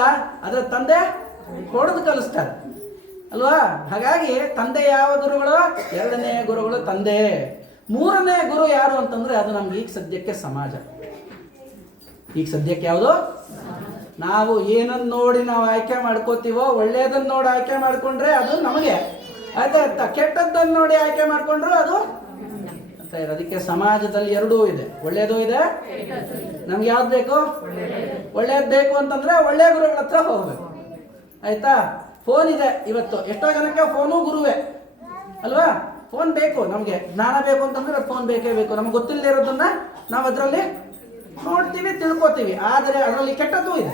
ಅದ್ರ ತಂದೆ ಹೊಡೆದು ಕಲಿಸ್ತಾರೆ ಅಲ್ವಾ. ಹಾಗಾಗಿ ತಂದೆ ಯಾವ ಗುರುಗಳು? ಎರಡನೇ ಗುರುಗಳು ತಂದೆ. ಮೂರನೇ ಗುರು ಯಾರು ಅಂತಂದ್ರೆ ಅದು ನಮ್ಗೆ ಈಗ ಸದ್ಯಕ್ಕೆ ಸಮಾಜ. ಈಗ ಸದ್ಯಕ್ಕೆ ಯಾವುದು? ನಾವು ಏನನ್ನ ನೋಡಿ ನಾವು ಆಯ್ಕೆ ಮಾಡ್ಕೋತೀವೋ, ಒಳ್ಳೇದನ್ನ ನೋಡಿ ಆಯ್ಕೆ ಮಾಡ್ಕೊಂಡ್ರೆ ಅದು ನಮಗೆ ಆಯ್ತಾ. ಕೆಟ್ಟದ್ದನ್ನು ನೋಡಿ ಆಯ್ಕೆ ಮಾಡ್ಕೊಂಡ್ರು ಅದು ಅಂತ. ಅದಕ್ಕೆ ಸಮಾಜದಲ್ಲಿ ಎರಡೂ ಇದೆ, ಒಳ್ಳೇದು ಇದೆ. ನಮ್ಗೆ ಯಾವ್ದು ಬೇಕು? ಒಳ್ಳೇದು ಬೇಕು ಅಂತಂದ್ರೆ ಒಳ್ಳೆ ಗುರುಗಳ ಹತ್ರ ಹೋಗ್ಬೇಕು ಆಯ್ತಾ. ಫೋನ್ ಇದೆ ಇವತ್ತು, ಎಷ್ಟೋ ಜನಕ್ಕೆ ಫೋನು ಗುರುವೇ ಅಲ್ವಾ. ಫೋನ್ ಬೇಕು, ನಮಗೆ ಜ್ಞಾನ ಬೇಕು ಅಂತಂದ್ರೆ ಫೋನ್ ಬೇಕೇ ಬೇಕು. ನಮ್ಗೆ ಗೊತ್ತಿಲ್ಲದೆ ಇರೋದನ್ನ ನಾವು ಅದರಲ್ಲಿ ನೋಡ್ತೀವಿ, ತಿಳ್ಕೊತೀವಿ. ಆದರೆ ಅದರಲ್ಲಿ ಕೆಟ್ಟದ್ದು ಇದೆ.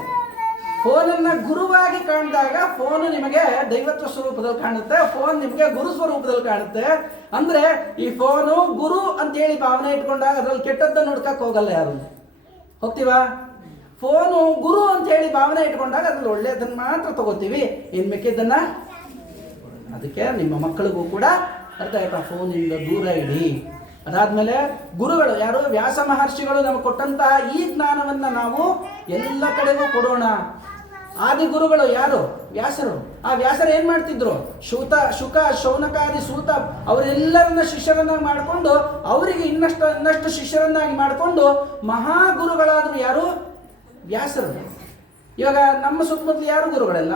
ಫೋನನ್ನ ಗುರುವಾಗಿ ಕಾಣಿದಾಗ ಫೋನು ನಿಮಗೆ ದೈವತ್ವ ಸ್ವರೂಪದಲ್ಲಿ ಕಾಣುತ್ತೆ, ಫೋನ್ ನಿಮಗೆ ಗುರು ಸ್ವರೂಪದಲ್ಲಿ ಕಾಣುತ್ತೆ. ಅಂದ್ರೆ ಈ ಫೋನು ಗುರು ಅಂತೇಳಿ ಭಾವನೆ ಇಟ್ಕೊಂಡಾಗ ಅದ್ರಲ್ಲಿ ಕೆಟ್ಟದ್ದನ್ನು ನೋಡ್ಕಕ್ ಹೋಗಲ್ಲ ಯಾರು. ಹೋಗ್ತೀವಾ? ಫೋನು ಗುರು ಅಂತ ಹೇಳಿ ಭಾವನೆ ಇಟ್ಕೊಂಡಾಗ ಅದ್ರಲ್ಲಿ ಒಳ್ಳೆಯದನ್ನ ಮಾತ್ರ ತಗೋತೀವಿ, ಇನ್ ಮಿಕ್ಕಿದ್ದನ್ನ. ಅದಕ್ಕೆ ನಿಮ್ಮ ಮಕ್ಕಳಿಗೂ ಕೂಡ ಅರ್ಥ ಆಯ್ತಾ, ಫೋನಿಂದ ದೂರ ಇಡಿ. ಅದಾದ್ಮೇಲೆ ಗುರುಗಳು ಯಾರು? ವ್ಯಾಸ ಮಹರ್ಷಿಗಳು ನಮಗೆ ಕೊಟ್ಟಂತಹ ಈ ಜ್ಞಾನವನ್ನ ನಾವು ಎಲ್ಲ ಕಡೆಗೂ ಕೊಡೋಣ. ಆದಿ ಗುರುಗಳು ಯಾರು? ವ್ಯಾಸರು. ಆ ವ್ಯಾಸರು ಏನ್ ಮಾಡ್ತಿದ್ರು? ಶುಕ, ಶೌನಕಾದಿ, ಸೂತ ಅವರೆಲ್ಲರನ್ನ ಶಿಷ್ಯರನ್ನಾಗಿ ಮಾಡಿಕೊಂಡು ಅವರಿಗೆ ಇನ್ನಷ್ಟು ಶಿಷ್ಯರನ್ನಾಗಿ ಮಾಡಿಕೊಂಡು ಮಹಾಗುರುಗಳಾದ್ರು ಯಾರು? ವ್ಯಾಸರು. ಇವಾಗ ನಮ್ಮ ಸುತ್ತಮುತ್ತಲು ಯಾರು ಗುರುಗಳೆಲ್ಲ?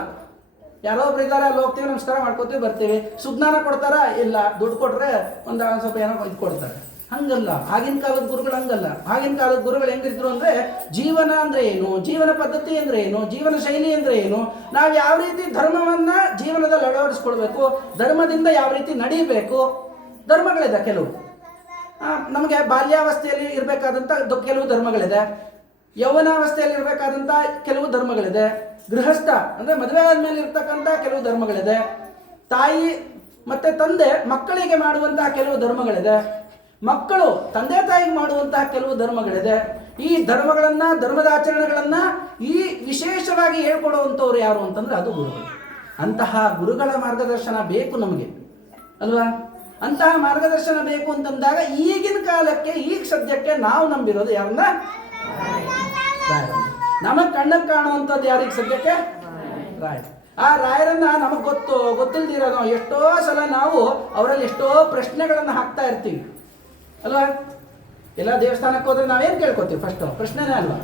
ಯಾರೋ ಒಬ್ರು ಇದ್ದಾರೆ, ಅಲ್ಲಿ ಹೋಗ್ತೀವಿ, ನಮಸ್ಕಾರ ಮಾಡ್ಕೋತೀವಿ, ಬರ್ತೀವಿ. ಸುಜ್ಞಾನ ಕೊಡ್ತಾರ? ಇಲ್ಲ. ದುಡ್ಡು ಕೊಟ್ರೆ ಒಂದು ಸ್ವಲ್ಪ ಏನೋ ಇದು ಕೊಡ್ತಾರೆ. ಹಂಗಲ್ಲ ಆಗಿನ ಕಾಲದ ಗುರುಗಳು, ಹಂಗಲ್ಲ. ಆಗಿನ ಕಾಲದ ಗುರುಗಳು ಹೆಂಗಿದ್ರು ಅಂದ್ರೆ ಜೀವನ ಅಂದ್ರೆ ಏನು, ಜೀವನ ಪದ್ಧತಿ ಅಂದ್ರೆ ಏನು, ಜೀವನ ಶೈಲಿ ಅಂದ್ರೆ ಏನು, ನಾವು ಯಾವ ರೀತಿ ಧರ್ಮವನ್ನ ಜೀವನದಲ್ಲಿ ಅಳವಡಿಸ್ಕೊಳ್ಬೇಕು, ಧರ್ಮದಿಂದ ಯಾವ ರೀತಿ ನಡೀಬೇಕು. ಧರ್ಮಗಳಿದೆ ಕೆಲವು. ನಮಗೆ ಬಾಲ್ಯಾವಸ್ಥೆಯಲ್ಲಿ ಇರಬೇಕಾದಂಥ ಕೆಲವು ಧರ್ಮಗಳಿದೆ, ಯೌವನಾವಸ್ಥೆಯಲ್ಲಿ ಇರಬೇಕಾದಂಥ ಕೆಲವು ಧರ್ಮಗಳಿದೆ, ಗೃಹಸ್ಥ ಅಂದ್ರೆ ಮದುವೆ ಆದ್ಮೇಲೆ ಇರ್ತಕ್ಕಂಥ ಕೆಲವು ಧರ್ಮಗಳಿದೆ, ತಾಯಿ ಮತ್ತೆ ತಂದೆ ಮಕ್ಕಳಿಗೆ ಮಾಡುವಂತಹ ಕೆಲವು ಧರ್ಮಗಳಿದೆ, ಮಕ್ಕಳು ತಂದೆ ತಾಯಿಗೆ ಮಾಡುವಂತಹ ಕೆಲವು ಧರ್ಮಗಳಿದೆ. ಈ ಧರ್ಮಗಳನ್ನ, ಧರ್ಮದ ಆಚರಣೆಗಳನ್ನ ಈ ವಿಶೇಷವಾಗಿ ಹೇಳ್ಕೊಡುವಂಥವ್ರು ಯಾರು ಅಂತಂದ್ರೆ ಅದು ಗುರುಗಳು. ಅಂತಹ ಗುರುಗಳ ಮಾರ್ಗದರ್ಶನ ಬೇಕು ನಮಗೆ ಅಲ್ವಾ. ಅಂತಹ ಮಾರ್ಗದರ್ಶನ ಬೇಕು ಅಂತಂದಾಗ ಈಗಿನ ಕಾಲಕ್ಕೆ, ಈಗ ಸದ್ಯಕ್ಕೆ ನಾವು ನಂಬಿರೋದು ಯಾರನ್ನ? ನಮಗ್ ಕಣ್ಣಕ್ಕೆ ಕಾಣುವಂಥದ್ದು ಯಾರಿಗೆ ಸದ್ಯಕ್ಕೆ? ರಾಯರು. ಆ ರಾಯರನ್ನ ನಮಗ್ ಗೊತ್ತಿಲ್ದಿರೋದು ಎಷ್ಟೋ ಸಲ ನಾವು ಅವರಲ್ಲಿ ಎಷ್ಟೋ ಪ್ರಶ್ನೆಗಳನ್ನ ಹಾಕ್ತಾ ಇರ್ತೀವಿ ಅಲ್ವಾ. ಎಲ್ಲ ದೇವಸ್ಥಾನಕ್ಕೆ ಹೋದ್ರೆ ನಾವೇನ್ ಕೇಳ್ಕೊತೀವಿ? ಫಸ್ಟ್ ಪ್ರಶ್ನೆನೇ ಅಲ್ವಾ.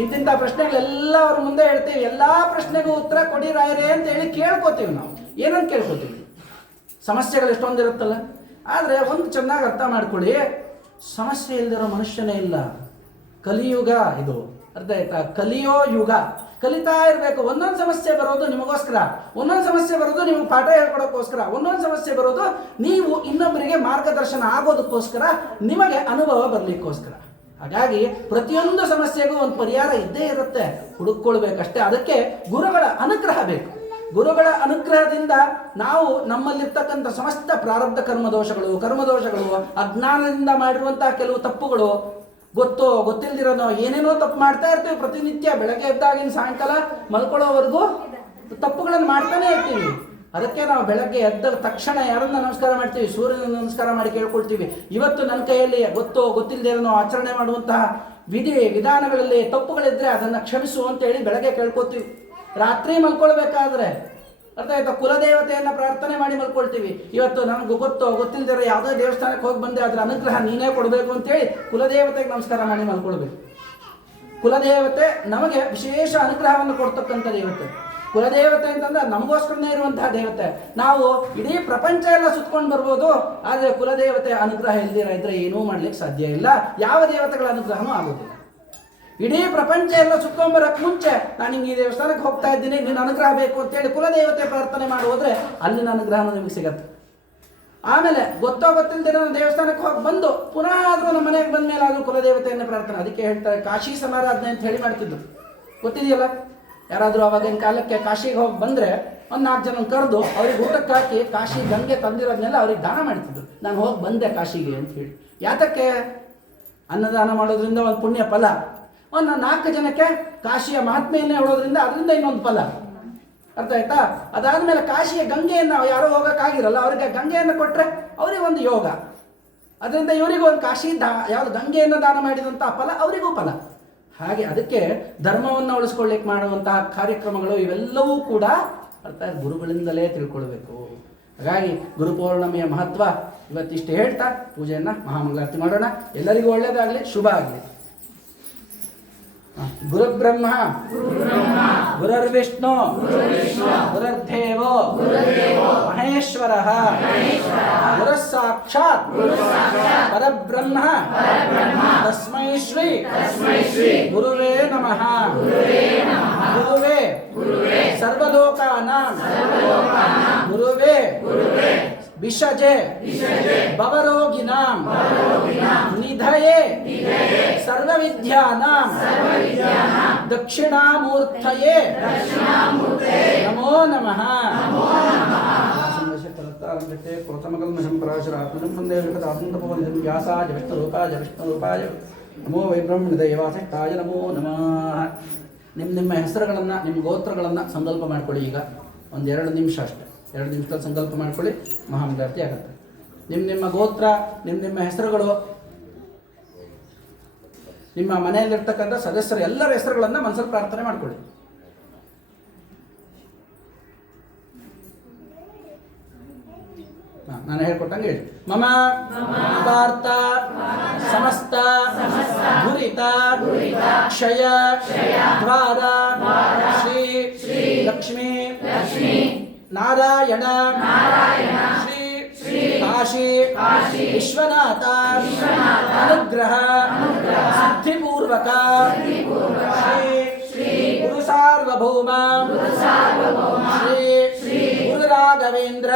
ಇಂತಿಂಥ ಪ್ರಶ್ನೆಗಳೆಲ್ಲ ಅವ್ರ ಮುಂದೆ ಇಡ್ತೀವಿ. ಎಲ್ಲಾ ಪ್ರಶ್ನೆಗೂ ಉತ್ತರ ಕೊಡಿ ರಾಯರೇ ಅಂತ ಹೇಳಿ ಕೇಳ್ಕೊತೀವಿ. ನಾವು ಏನಂತ ಕೇಳ್ಕೊತೀವಿ? ಸಮಸ್ಯೆಗಳು ಎಷ್ಟೊಂದಿರುತ್ತಲ್ಲ. ಆದ್ರೆ ಒಂದು ಚೆನ್ನಾಗಿ ಅರ್ಥ ಮಾಡ್ಕೊಳ್ಳಿ, ಸಮಸ್ಯೆ ಇಲ್ದಿರೋ ಮನುಷ್ಯನೇ ಇಲ್ಲ. ಕಲಿಯುಗ ಇದು. ಅರ್ಥ ಆಯ್ತಾ? ಕಲಿಯೋ ಯುಗ, ಕಲಿತಾ ಇರಬೇಕು. ಒಂದೊಂದು ಸಮಸ್ಯೆ ಬರೋದು ನಿಮಗೋಸ್ಕರ, ಒಂದೊಂದು ಸಮಸ್ಯೆ ಬರೋದು ನಿಮಗೆ ಪಾಠ ಹೇಳ್ಕೊಡೋಕ್ಕೋಸ್ಕರ, ಒಂದೊಂದು ಸಮಸ್ಯೆ ಬರೋದು ನೀವು ಇನ್ನೊಬ್ಬರಿಗೆ ಮಾರ್ಗದರ್ಶನ ಆಗೋದಕ್ಕೋಸ್ಕರ, ನಿಮಗೆ ಅನುಭವ ಬರಲಿಕ್ಕೋಸ್ಕರ. ಹಾಗಾಗಿ ಪ್ರತಿಯೊಂದು ಸಮಸ್ಯೆಗೂ ಒಂದು ಪರಿಹಾರ ಇದ್ದೇ ಇರುತ್ತೆ, ಹುಡುಕೊಳ್ಬೇಕಷ್ಟೇ. ಅದಕ್ಕೆ ಗುರುಗಳ ಅನುಗ್ರಹ ಬೇಕು. ಗುರುಗಳ ಅನುಗ್ರಹದಿಂದ ನಾವು ನಮ್ಮಲ್ಲಿರ್ತಕ್ಕಂಥ ಸಮಸ್ತ ಪ್ರಾರಬ್ಧ ಕರ್ಮದೋಷಗಳು, ಅಜ್ಞಾನದಿಂದ ಮಾಡಿರುವಂತಹ ಕೆಲವು ತಪ್ಪುಗಳು, ಗೊತ್ತೋ ಗೊತ್ತಿಲ್ದಿರೋನೋ ಏನೇನೋ ತಪ್ಪು ಮಾಡ್ತಾ ಇರ್ತೀವಿ. ಪ್ರತಿನಿತ್ಯ ಬೆಳಗ್ಗೆ ಎದ್ದಾಗಿನ ಸಾಯಂಕಾಲ ಮಲ್ಕೊಳ್ಳೋವರೆಗೂ ತಪ್ಪುಗಳನ್ನು ಮಾಡ್ತಾನೆ ಇರ್ತೀವಿ. ಅದಕ್ಕೆ ನಾವು ಬೆಳಗ್ಗೆ ಎದ್ದ ತಕ್ಷಣ ಯಾರನ್ನ ನಮಸ್ಕಾರ ಮಾಡ್ತೀವಿ? ಸೂರ್ಯನ ನಮಸ್ಕಾರ ಮಾಡಿ ಕೇಳ್ಕೊಳ್ತೀವಿ. ಇವತ್ತು ನನ್ನ ಕೈಯಲ್ಲಿ ಗೊತ್ತೋ ಗೊತ್ತಿಲ್ಲದೇನೋ ಆಚರಣೆ ಮಾಡುವಂತಹ ವಿಧಾನಗಳಲ್ಲಿ ತಪ್ಪುಗಳಿದ್ರೆ ಅದನ್ನು ಕ್ಷಮಿಸು ಅಂತೇಳಿ ಬೆಳಗ್ಗೆ ಕೇಳ್ಕೊತೀವಿ. ರಾತ್ರಿ ಮಲ್ಕೊಳ್ಬೇಕಾದ್ರೆ ಅರ್ಥ ಆಯ್ತಾ? ಕುಲದೇವತೆಯನ್ನು ಪ್ರಾರ್ಥನೆ ಮಾಡಿ ಮಲ್ಕೊಳ್ತೀವಿ. ಇವತ್ತು ನನಗೆ ಗೊತ್ತೋ ಗೊತ್ತಿಲ್ಲದಿರೋ ಯಾವುದೇ ದೇವಸ್ಥಾನಕ್ಕೆ ಹೋಗಿ ಬಂದೆ, ಅದರ ಅನುಗ್ರಹ ನೀನೇ ಕೊಡಬೇಕು ಅಂತೇಳಿ ಕುಲದೇವತೆಗೆ ನಮಸ್ಕಾರ ಮಾಡಿ ಮಲ್ಕೊಳ್ಬೇಕು. ಕುಲದೇವತೆ ನಮಗೆ ವಿಶೇಷ ಅನುಗ್ರಹವನ್ನು ಕೊಡ್ತಕ್ಕಂಥ ದೇವತೆ. ಕುಲದೇವತೆ ಅಂತಂದ್ರೆ ನಮಗೋಸ್ಕರನೇ ಇರುವಂತಹ ದೇವತೆ. ನಾವು ಇಡೀ ಪ್ರಪಂಚ ಎಲ್ಲ ಸುತ್ಕೊಂಡು ಬರ್ಬೋದು, ಆದರೆ ಕುಲದೇವತೆ ಅನುಗ್ರಹ ಇಲ್ದಿರ ಇದ್ರೆ ಏನೂ ಮಾಡ್ಲಿಕ್ಕೆ ಸಾಧ್ಯ ಇಲ್ಲ. ಯಾವ ದೇವತೆಗಳ ಅನುಗ್ರಹನೂ ಆಗೋದಿಲ್ಲ. ಇಡೀ ಪ್ರಪಂಚ ಎಲ್ಲ ಸುತ್ಕೊಂಬರಕ್ಕೆ ಮುಂಚೆ ನಾನು ಹಿಂಗೆ ಈ ದೇವಸ್ಥಾನಕ್ಕೆ ಹೋಗ್ತಾ ಇದ್ದೀನಿ, ನಿನ್ನ ಅನುಗ್ರಹ ಬೇಕು ಅಂತೇಳಿ ಕುಲದೇವತೆ ಪ್ರಾರ್ಥನೆ ಮಾಡಿ ಹೋದ್ರೆ ಅಲ್ಲಿನ ಅನುಗ್ರಹನೂ ನಿಮಗೆ ಸಿಗತ್ತೆ. ಆಮೇಲೆ ಗೊತ್ತೋ ಗೊತ್ತಿಲ್ಲದೆ ನಾನು ದೇವಸ್ಥಾನಕ್ಕೆ ಹೋಗಿ ಬಂದು ಪುನಃ ಆದರೂ ನಮ್ಮ ಮನೆಗೆ ಬಂದ ಮೇಲೆ ಆದರೂ ಕುಲದೇವತೆಯನ್ನು ಪ್ರಾರ್ಥನೆ. ಅದಕ್ಕೆ ಹೇಳ್ತಾರೆ ಕಾಶಿ ಸಮಾರಾಧನೆ ಅಂತ ಹೇಳಿ ಮಾಡ್ತಿದ್ರು, ಗೊತ್ತಿದೆಯಲ್ಲ? ಯಾರಾದರೂ ಅವಾಗಿನ ಕಾಲಕ್ಕೆ ಕಾಶಿಗೆ ಹೋಗಿ ಬಂದರೆ ಒಂದು 4 ಜನ ಕರೆದು ಅವ್ರಿಗೆ ಊಟಕ್ಕೆ ಹಾಕಿ ಕಾಶಿ ಗಂಗೆ ತಂದಿರೋದನ್ನೆಲ್ಲ ಅವ್ರಿಗೆ ದಾನ ಮಾಡ್ತಿದ್ರು. ನಾನು ಹೋಗಿ ಬಂದೆ ಕಾಶಿಗೆ ಅಂತ ಹೇಳಿ. ಯಾತಕ್ಕೆ? ಅನ್ನದಾನ ಮಾಡೋದ್ರಿಂದ ಒಂದು ಪುಣ್ಯ ಫಲ, ಒಂದು 4 ಜನಕ್ಕೆ ಕಾಶಿಯ ಮಹಾತ್ಮೆಯನ್ನೇ ಹೇಳೋದ್ರಿಂದ ಅದರಿಂದ ಇನ್ನೊಂದು ಫಲ. ಅರ್ಥ ಆಯ್ತಾ? ಅದಾದಮೇಲೆ ಕಾಶಿಯ ಗಂಗೆಯನ್ನು ಯಾರೋ ಹೋಗೋಕ್ಕಾಗಿರಲ್ಲ, ಅವರಿಗೆ ಗಂಗೆಯನ್ನು ಕೊಟ್ಟರೆ ಅವರಿಗೆ ಒಂದು ಯೋಗ, ಅದರಿಂದ ಇವರಿಗೂ ಒಂದು ಕಾಶಿ ಯಾವುದು ಗಂಗೆಯನ್ನು ದಾನ ಮಾಡಿದಂಥ ಫಲ ಅವರಿಗೂ ಫಲ. ಹಾಗೆ ಅದಕ್ಕೆ ಧರ್ಮವನ್ನು ಉಳಿಸ್ಕೊಳ್ಳಿಕ್ಕೆ ಮಾಡುವಂತಹ ಕಾರ್ಯಕ್ರಮಗಳು ಇವೆಲ್ಲವೂ ಕೂಡ ಅರ್ಥ ಗುರುಗಳಿಂದಲೇ ತಿಳ್ಕೊಳ್ಬೇಕು. ಹಾಗಾಗಿ ಗುರುಪೌರ್ಣಮಿಯ ಮಹತ್ವ ಇವತ್ತಿಷ್ಟು ಹೇಳ್ತಾ ಪೂಜೆಯನ್ನು ಮಹಾಮಂಗಳಾರತಿ ಮಾಡೋಣ. ಎಲ್ಲರಿಗೂ ಒಳ್ಳೆಯದಾಗಲಿ, ಶುಭ ಆಗಲಿ. ಗುರುಬ್ರಹ್ಮ ಗುರುರ್ವಿಷ್ಣು ಗುರುರ್ದೇವೋ ಮಹೇಶ್ವರಃ ಗುರುಃ ಸಾಕ್ಷಾತ್ ಪರಬ್ರಹ್ಮ ತಸ್ಮೈ ಶ್ರೀ ಗುರುವೇ ನಮಃ. ಗುರುವೇ ಸರ್ವಲೋಕಾನಾಂ ಗುರುವೇ ವಿಷಜೆ ಭವರೋಗಿನಾಂ ನಿಧಯೇ ಸರ್ವವಿದ್ಯಾನಾಂ ದಕ್ಷಿಣಾಮೂರ್ತಯೇ ನಮೋ ನಮಃ. ವ್ಯಾಸಾಯ ವಿಷ್ಣುರೂಪಾಯ ನಮೋ ವೈಬ್ರಹ್ಮಣದೇವಾಸಕ್ತಾಯ ನಮೋ ನಮಃ. ನಿಮ್ಮ ಹೆಸರುಗಳನ್ನು, ನಿಮ್ಮ ಗೋತ್ರಗಳನ್ನು ಸಂಕಲ್ಪ ಮಾಡ್ಕೊಳ್ಳಿ. ಈಗ ಒಂದು 2 ನಿಮಿಷ ಅಷ್ಟೇ, 2 ನಿಮಿಷದಲ್ಲಿ ಸಂಕಲ್ಪ ಮಾಡ್ಕೊಳ್ಳಿ, ಮಹಾಮಂಗಳಾರತಿ ಆಗುತ್ತೆ. ನಿಮ್ಮ ಗೋತ್ರ, ನಿಮ್ಮ ಹೆಸರುಗಳು, ನಿಮ್ಮ ಮನೆಯಲ್ಲಿರ್ತಕ್ಕಂಥ ಸದಸ್ಯರು ಎಲ್ಲರ ಹೆಸರುಗಳನ್ನು ಮನಸ್ಸಲ್ಲಿ ಪ್ರಾರ್ಥನೆ ಮಾಡ್ಕೊಳ್ಳಿ. ನಾನು ಹೇಳ್ಕೊಟ್ಟಂಗೆ ಹೇಳಿ. ಮಮ ಪದಾರ್ಥ ಸಮಸ್ತ ದುರಿತ ಕ್ಷಯ ದ್ವಾರ ಶ್ರೀ ಲಕ್ಷ್ಮೀ ನಾರಾಯಣ ಶ್ರೀ ಕಾಶಿ ವಿಶ್ವನಾಥ ಅನುಗ್ರಹ ಸಿದ್ಧಿಪೂರ್ವಕ ಶ್ರೀ ಗುರು ಸಾರ್ವಭೌಮ ಶ್ರೀ ಗುರು ರಾಘವೇಂದ್ರ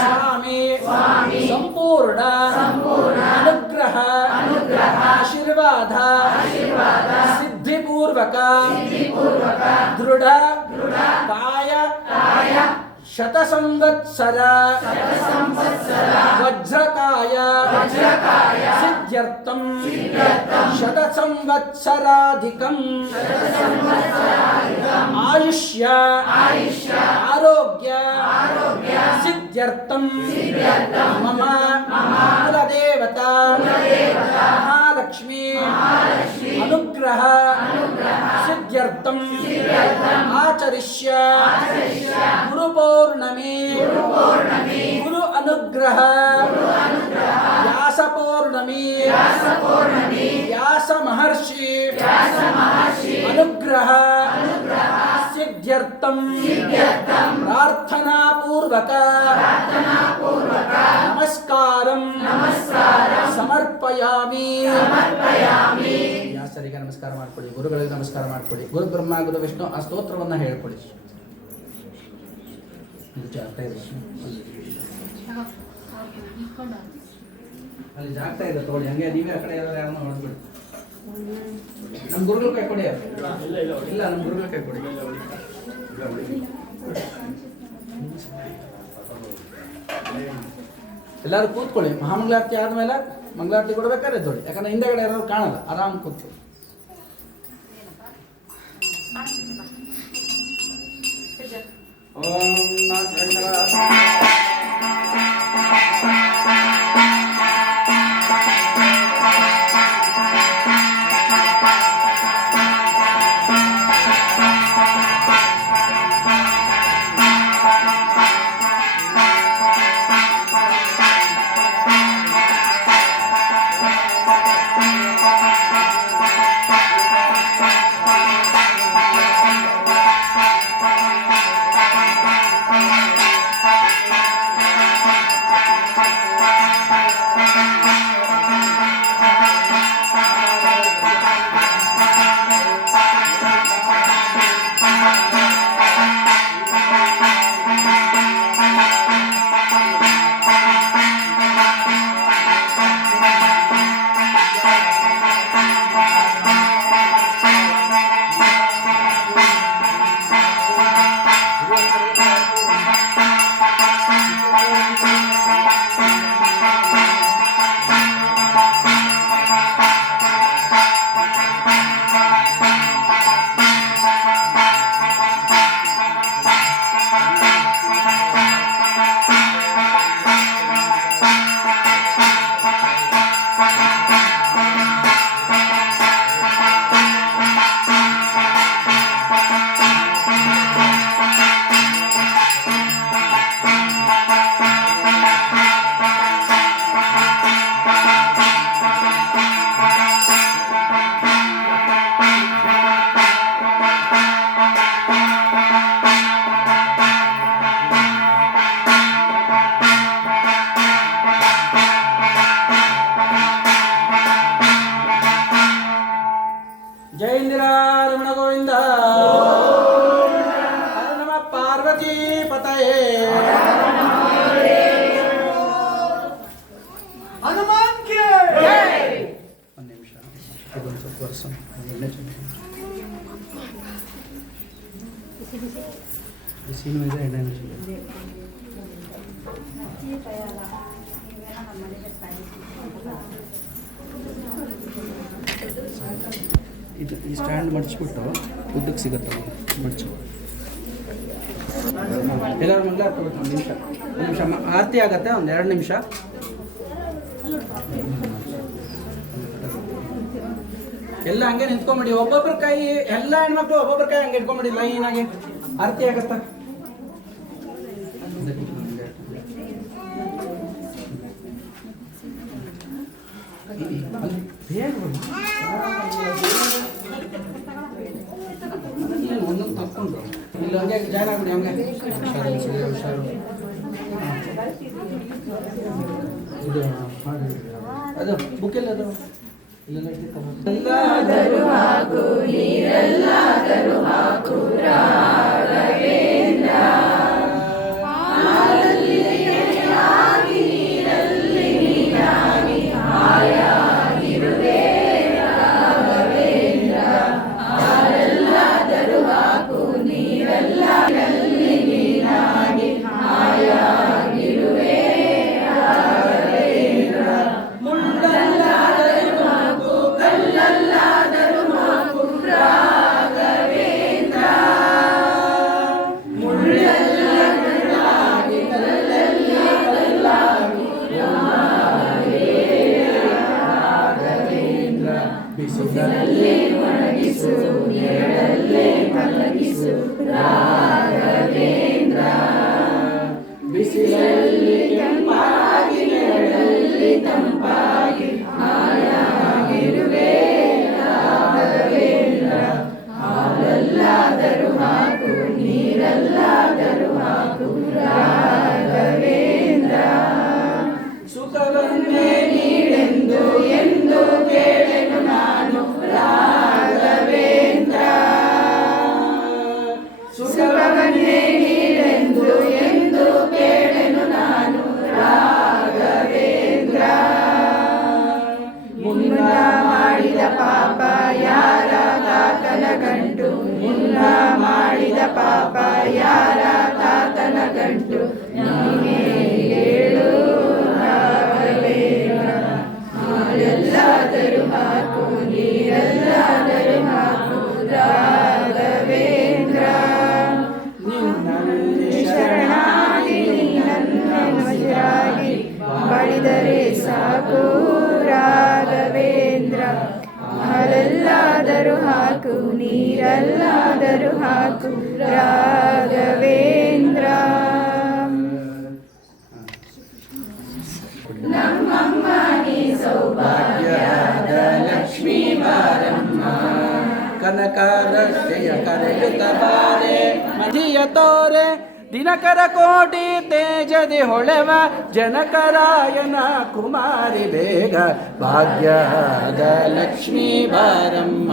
ಸ್ವಾಮಿ ಸಂಪೂರ್ಣ ಅನುಗ್ರಹ ಆಶೀರ್ವಾದ ಸಿದ್ಧಿಪೂರ್ವಕ ದೃಢ ಕಾಯ ಶತ ಸಂವತ್ಸರ ವಜ್ರಕಾಯ ಸಿದ್ಧ್ಯರ್ಥಂ ಶತ ಸಂವತ್ಸರಾಧಿಕಂ ಆಯುಷ್ಯ ಆರೋಗ್ಯ ಸಿದ್ಧ್ಯರ್ಥಂ ಮಮ ಕುಲದೇವತಾ ಮಹಾಲಕ್ಷ್ಮೀ ಅನುಗ್ರಹ ಸಿದ್ಧ್ಯರ್ಥಂ ಆಚರಿಷ್ಯ ಗುರುಪೌರ್ಣಮಿ ಗುರು ಅನುಗ್ರಹ ವ್ಯಾಸ ಪೌರ್ಣಮಿ ವ್ಯಾಸ ಮಹರ್ಷಿ ಅನುಗ್ರಹ ಸಿದ್ಧ್ಯರ್ಥಂ ಪ್ರಾರ್ಥನಾ ಪೂರ್ವಕ ನಮಸ್ಕಾರಂ ಸಮರ್ಪಯಾಮಿ. ವ್ಯಾಸ ಮಾಸ್ತರಿಗೆ ನಮಸ್ಕಾರ ಮಾಡಿಕೊಡಿ, ಗುರುಗಳಿಗೆ ನಮಸ್ಕಾರ ಮಾಡಿಕೊಡಿ. ಗುರು ಬ್ರಹ್ಮ ಗುರು ವಿಷ್ಣು ಆ ಸ್ತೋತ್ರವನ್ನು ಹೇಳ್ಕೊಡಿ. ಅಲ್ಲಿ ಜಾಗ್ತಾ ಇದೆ ತಗೊಳ್ಳಿ, ಹಂಗೆ ನೀವೇ ಆ ಕಡೆ ಯಾರನ್ನ ಹೊಡೆದ್ಬಿಡಿ. ನಮ್ಮ ಗುರುಗಳು ಕೈ ಕೊಡಿ. ಇಲ್ಲ ನಮ್ಮ ಗುರುಗಳು ಕೈ ಕೊಡಿ. ಎಲ್ಲರೂ ಕೂತ್ಕೊಳ್ಳಿ. ಮಹಾಮಂಗಳಾರತಿ ಆದ್ಮೇಲೆ ಮಂಗಳಾರತಿ ಕೊಡ್ಬೇಕಾದ್ರೆ ಎದ್ದೊಳ್ಳಿ, ಯಾಕಂದ್ರೆ ಹಿಂದೆಗಡೆ ಯಾರು ಕಾಣಲ್ಲ. ಆರಾಮ್ ಕೂತ್ಕೊಳ್ಳಿ. ಜಯ ಇಂದಿರಾ ರಮಣ ಗೋವಿಂದ. ಹರ ನಮ ಪಾರ್ವತಿ ಪತಯೇ. ಹನುಮಾನ್ ಕೆ ಒಂದು ನಿಮಿಷ ಇದೊಂದು ಸ್ವಲ್ಪ ವರ್ಷ ಬಿಸಿನೂ ಇದೆ, ಎಣ್ಣೆನೂ ಇದೆ. ಇದು ಈ ಸ್ಟ್ಯಾಂಡ್ ಮಡಚ್ಬಿಟ್ಟು ಉದ್ದಕ್ಕೆ ಸಿಗುತ್ತೆ ಮಡಚು. ಎಲ್ಲರೂ ಮಂಗಳಾರತಿ ಒಂದು ನಿಮಿಷ ಆರತಿ ಆಗತ್ತೆ. ಒಂದು 2 ನಿಮಿಷ. ಎಲ್ಲ ಹಂಗೆ ನಿಂತ್ಕೊಂಬಿಡಿ. ಒಬ್ಬೊಬ್ಬರ ಕೈ, ಎಲ್ಲ ಹೆಣ್ಮಕ್ಳು ಒಬ್ಬೊಬ್ಬರ ಕೈ ಹಂಗೆ ಇಟ್ಕೊಂಬಿಡಿ ಲೈನಾಗಿ. ಆರತಿ ಆಗತ್ತ. ಒಂದೊಂದು ತಕ್ಕೊಂಡು ಇಲ್ಲಿ ಹಂಗೆ ಜಾಯ್ನ್ ಆಗ್ಬಿಡಿ. ಹಂಗೆ ಹುಷಾರು. ಇದು ಅದು ಬುಕ್ ಎಲ್ಲ ಅದು ಎಲ್ಲಾದರೂ ಹಾಕು ನೀರೆಲ್ಲಾದರೂ ಹಾಕು ರಾಘವೇಂದ್ರ. ಹಾಲಲ್ಲಿ ನೀರಾಗಿ ನೀರಲ್ಲಿ ನೀರಾಗಿ ಹಾಯಾಗಿರುವೆ ರಾಘವೇಂದ್ರ. ಹಾಲೆಲ್ಲಾದರೂ ಹಾಕು ನೀರೆಲ್ಲರಲ್ಲಿ ನೀರಾಗಿ ಹಾಯಾಗಿರುವೆ ರಾಘವೇಂದ್ರ. ಮುಳ್ಳಲ್ಲಾದರೂ ಹಾಕು ಕಲ್ಲಲ್ಲಾದರೂ ಹಾಕು ರಾಘವೇಂದ್ರ. ಮುಳ್ಳಲ್ಲಾದರೂ ಹಾಕಿ ಕಲ್ಲಲ್ಲಿ ಕಲ್ಲಾಗಿ ರಾಘವೇಂದ್ರ. ಬಿಸಿಲಲ್ಲಿ ಒಣಗಿಸು ನೆರಳಲ್ಲೇ ಮಲಗಿಸು ರಾಘವೇಂದ್ರ. ಬಿಸಿಲಲ್ಲಿ ಕೆಂಪಾಗಿ ನೆರಳಲ್ಲಿ ತಂಪಾಗಿ ಹಾಯಾಗಿರುವೆ ರಾಘವೇಂದ್ರ. ಹಾಲಲ್ಲಾದರೂ ಹಾಕು ನೀರಲ್ಲಾದರೂ ಹಾಕು ರಾಘವೇಂದ್ರ. ಸುಖವನ್ನೇ ನೀಡೆಂದು ಎಂದು ಕೇಳೆನು ನಾನು ಹಾಕು ನೀರಲ್ಲಾದರೂ ಹಾಕು ರಾಘವೇಂದ್ರ ನಿನ್ನಲ್ಲಿ ಶರಣಾಗಿ ನನ್ನವಶರಾಗಿ ಬಾಳಿದರೆ ಸಾಕು ರಾಘವೇಂದ್ರ ಹಾಲಲ್ಲಾದರೂ ಹಾಕು ನೀರಲ್ಲಾದರೂ ಹಾಕು ರಾಘವೇಂದ್ರ ನಮ್ಮಮ್ಮ ನೀ ಸೌಭಾಗ್ಯದ ಲಕ್ಷ್ಮೀ ಬಾರಮ್ಮ ಕನಕಾರಷ್ಟೆಯ ಕರೆಯುತ್ತ ಬಾರೆ ಮಧಿಯ ತೋರೆ ದಿನಕರ ಕೋಟಿ ತೇಜದಿ ಹೊಳೆವ ಜನಕರಾಯನ ಕುಮಾರಿ ಬೇಗ ಭಾಗ್ಯದ ಲಕ್ಷ್ಮೀ ಬಾರಮ್ಮ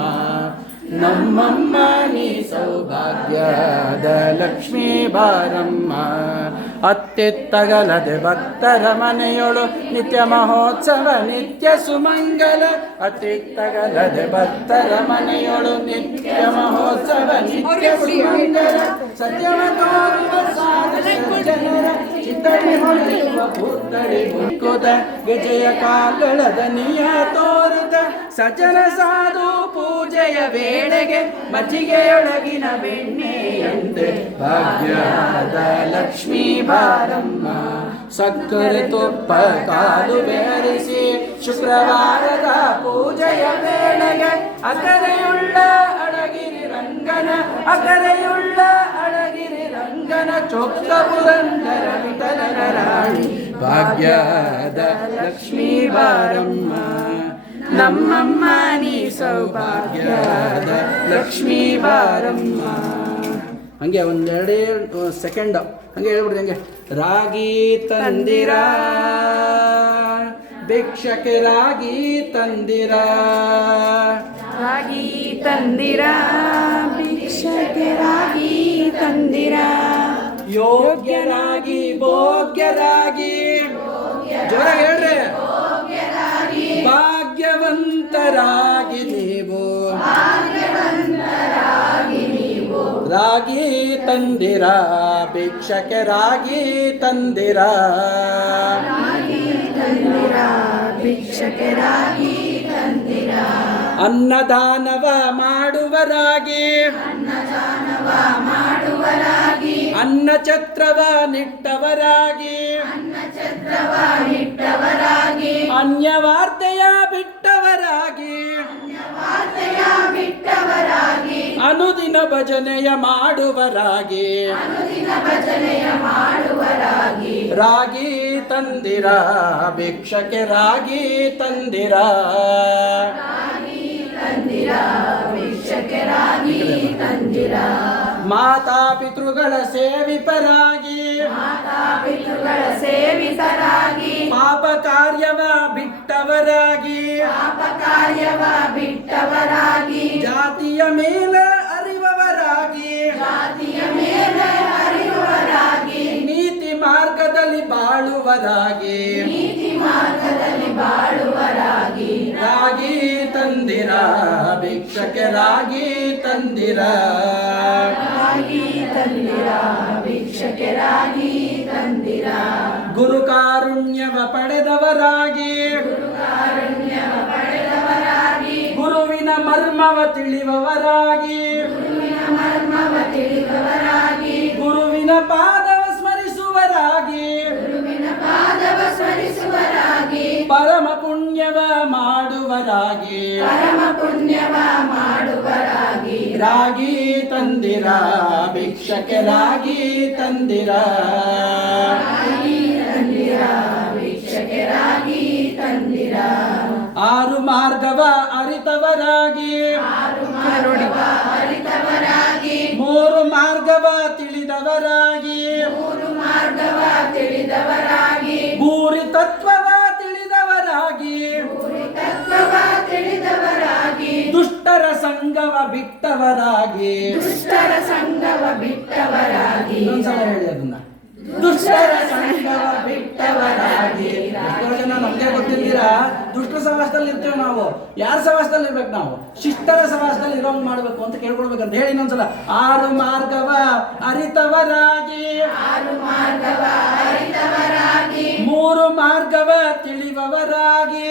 ನಮ್ಮಮ್ಮ ನೀ ಸೌಭಾಗ್ಯದ ಲಕ್ಷ್ಮೀ ಬಾರಮ್ಮ ಅತ್ತಿತ್ತಗಲದೆ ಭಕ್ತರ ಮನೆಯೊಳು ನಿತ್ಯ ಮಹೋತ್ಸವ ನಿತ್ಯ ಸುಮಂಗಲ ಅತ್ತಿತ್ತಗಲದೆ ಭಕ್ತರ ಮನೆಯೊಳು ನಿತ್ಯ ಮಹೋತ್ಸವ ನಿತ್ಯ ಸುಮಂಗಲ ಸತ್ಯವ ತೋರುವ ಸಾಧಕ ಜನರ ಚಿತ್ತಡಿ ಹೊಳೆಯುವ ಪುತ್ತಡಿ ಮುಕ್ಕುದ ಗೆಜೆಯ ಕಾಗಳ ದನಿಯ ತೋರುತ್ತ ಸಜನ ಸಾಧು ಪೂಜೆಯ ವೇಳೆಗೆ ಮಜ್ಜಿಗೆಯೊಳಗಿನ ಬೆಣ್ಣೆಯಂತೆ ಭಾಗ್ಯದ ಲಕ್ಷ್ಮೀ ಬಾರಮ್ಮ ಸಕ್ಕರೆ ತುಪ್ಪ ಕಾಲು ಬೆರೆಸಿ ಶುಕ್ರವಾರದ ಪೂಜೆಯ ವೇಳೆಗೆ ಅಕರೆಯುಳ್ಳ ಅಳಗಿರಿ ರಂಗನ ಅಕರೆಯುಳ್ಳ ಅಳಗಿರಿ ರಂಗನ ಚೊಕ್ಕ ಪುರಂದರ ವಿಠಲನ ರಾಣಿ ಭಾಗ್ಯದ ಲಕ್ಷ್ಮೀ ಬಾರಮ್ಮ ನಮ್ಮಮ್ಮ ನೀ ಸೌಭಾಗ್ಯದ ಲಕ್ಷ್ಮೀ ಬಾರಮ್ಮ ಹಂಗೆ ಒಂದೆರಡೇ ಸೆಕೆಂಡ್ ಹಂಗೆ ಹೇಳ್ಬಿಡ್ರಿ ಹಂಗೆ ರಾಗಿ ತಂದಿರ ಭಿಕ್ಷಕ್ಕೆ ರಾಗಿ ತಂದಿರ ರಾಗಿ ತಂದಿರ ಭಿಕ್ಷಕ್ಕೆ ರಾಗಿ ತಂದಿರ ಯೋಗ್ಯರಾಗಿ ಭೋಗ್ಯರಾಗಿ ಜೋರಾಗಿ ಹೇಳ್ರಿ ಭಾಗ್ಯವಂತರಾಗಿ ನೀವು ರಾಗಿ ತಂದಿರ ಭಿಕ್ಷಕ್ಕೆ ರಾಗಿ ತಂದಿರ ಭಿಕ್ಷಕ್ಕೆ ರಾಗಿ ತಂದಿರ ಅನ್ನದಾನವ ಮಾಡುವರಾಗಿ ಅನ್ನ ಛತ್ರವ ನಿಟ್ಟವರಾಗಿ ಅನ್ಯವಾರ್ತೆಯ ಬಿಟ್ಟವರಾಗಿ ಅನುದಿನ ಭಜನೆಯ ಮಾಡುವರಾಗಿ ರಾಗಿ ತಂದಿರ ಭಿಕ್ಷಕ್ಕೆ ರಾಗಿ ತಂದಿರ ಮಾತಾ ಪಿತೃಗಳ ಸೇವಿತರಾಗಿ ಪಾಪ ಕಾರ್ಯವ ಬಿಟ್ಟವರಾಗಿ ಜಾತಿಯ ಮೇಲೆ ಅರಿವವರಾಗಿ ನೀತಿ ಮಾರ್ಗದಲ್ಲಿ ಬಾಳುವರಾಗಿ ರಾಗಿ ತಂದಿರ ಭಿಕ್ಷಕ್ಕೆ ರಾಗಿ ತಂದಿರ ಗುರು ಕಾರುಣ್ಯವ ಪಡೆದವರಾಗಿ ಗುರುವಿನ ಮರ್ಮವ ತಿಳಿವವರಾಗಿ ಗುರುವಿನ ಪಾದವ ಸ್ಮರಿಸುವರಾಗಿ ಪರಮ ಪುಣ್ಯವ ಮಾಡುವರಾಗಿ ರಾಗಿ ತಂದಿರ ಭಿಕ್ಷಕ್ಕೆ ರಾಗಿ ತಂದಿರ ಆರು ಮಾರ್ಗವ ಅರಿತವರಾಗಿ ಮೂರು ಮಾರ್ಗವ ತಿಳಿದವರಾಗಿ ಭೂರಿ ತತ್ವವ ತಿಳಿದವರಾಗಿ ದುಷ್ಟರ ಸಂಗವ ಬಿಟ್ಟವರಾಗಿ ಇನ್ನೊಂದ್ಸಲ ಹೇಳಿ ಅದನ್ನ ದುಷ್ಟರ ಸಂಗವ ಬಿಟ್ಟವರಾಗಿ. ಎಷ್ಟೋ ಜನ ನಮ್ಗೆ ಗೊತ್ತಿದ್ದೀರಾ, ದುಷ್ಟರ ಸಮಾಜದಲ್ಲಿ ಇರ್ತೇವೆ ನಾವು. ಯಾರ ಸಮಾಜದಲ್ಲಿ ಇರ್ಬೇಕು ನಾವು? ಶಿಷ್ಟರ ಸಮಾಜದಲ್ಲಿ ಇರೋಂಗ್ ಮಾಡ್ಬೇಕು ಅಂತ ಕೇಳ್ಕೊಳ್ಬೇಕಂತ ಹೇಳಿ ಇನ್ನೊಂದ್ಸಲ. ಆರು ಮಾರ್ಗವ ಅರಿತವರಾಗಿ, ಮೂರು ಮಾರ್ಗವ ತಿಳಿವವರಾಗಿ,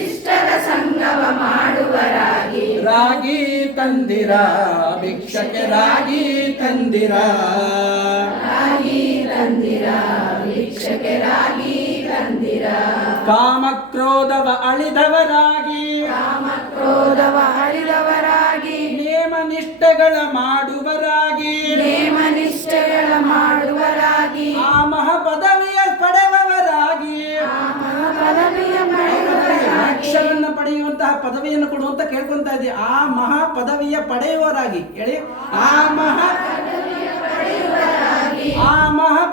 ಶಿಷ್ಟರ ಸಂಗಮ ಮಾಡುವರಾಗಿ ರಾಗಿ ತಂದಿರ ಭಿಕ್ಷಕ್ಕೆ ರಾಗಿ ತಂದಿರ ರಾಗಿ ತಂದಿರ ಭಿಕ್ಷಕ್ಕೆ ರಾಗಿ ತಂದಿರ ಕಾಮಕ್ರೋಧವ ಅಳಿದವರಾಗಿ ಕ್ರೋಧವ ಅಳಿದವರಾಗಿ ನೇಮ ನಿಷ್ಠೆಗಳ ಮಾಡುವರಾಗಿ ನೇಮ ನಿಷ್ಠೆಗಳ ಮಾಡುವರಾಗಿ ಆ ಮಹಾಪದವಿಯ ಪಡೆದವರಾಗಿ ಪದವಿಯ ಪಡೆಯುವವರಾಗಿ ಮೋಕ್ಷವನ್ನು ಪಡೆಯುವಂತಹ ಪದವಿಯನ್ನು ಕೊಡುವಂತ ಕೇಳ್ಕೊಂತ ಇದ್ದೀವಿ. ಆ ಮಹಾ ಪದವಿಯ ಪಡೆಯುವರಾಗಿ ಹೇಳಿ. ಆ ಮಹಾ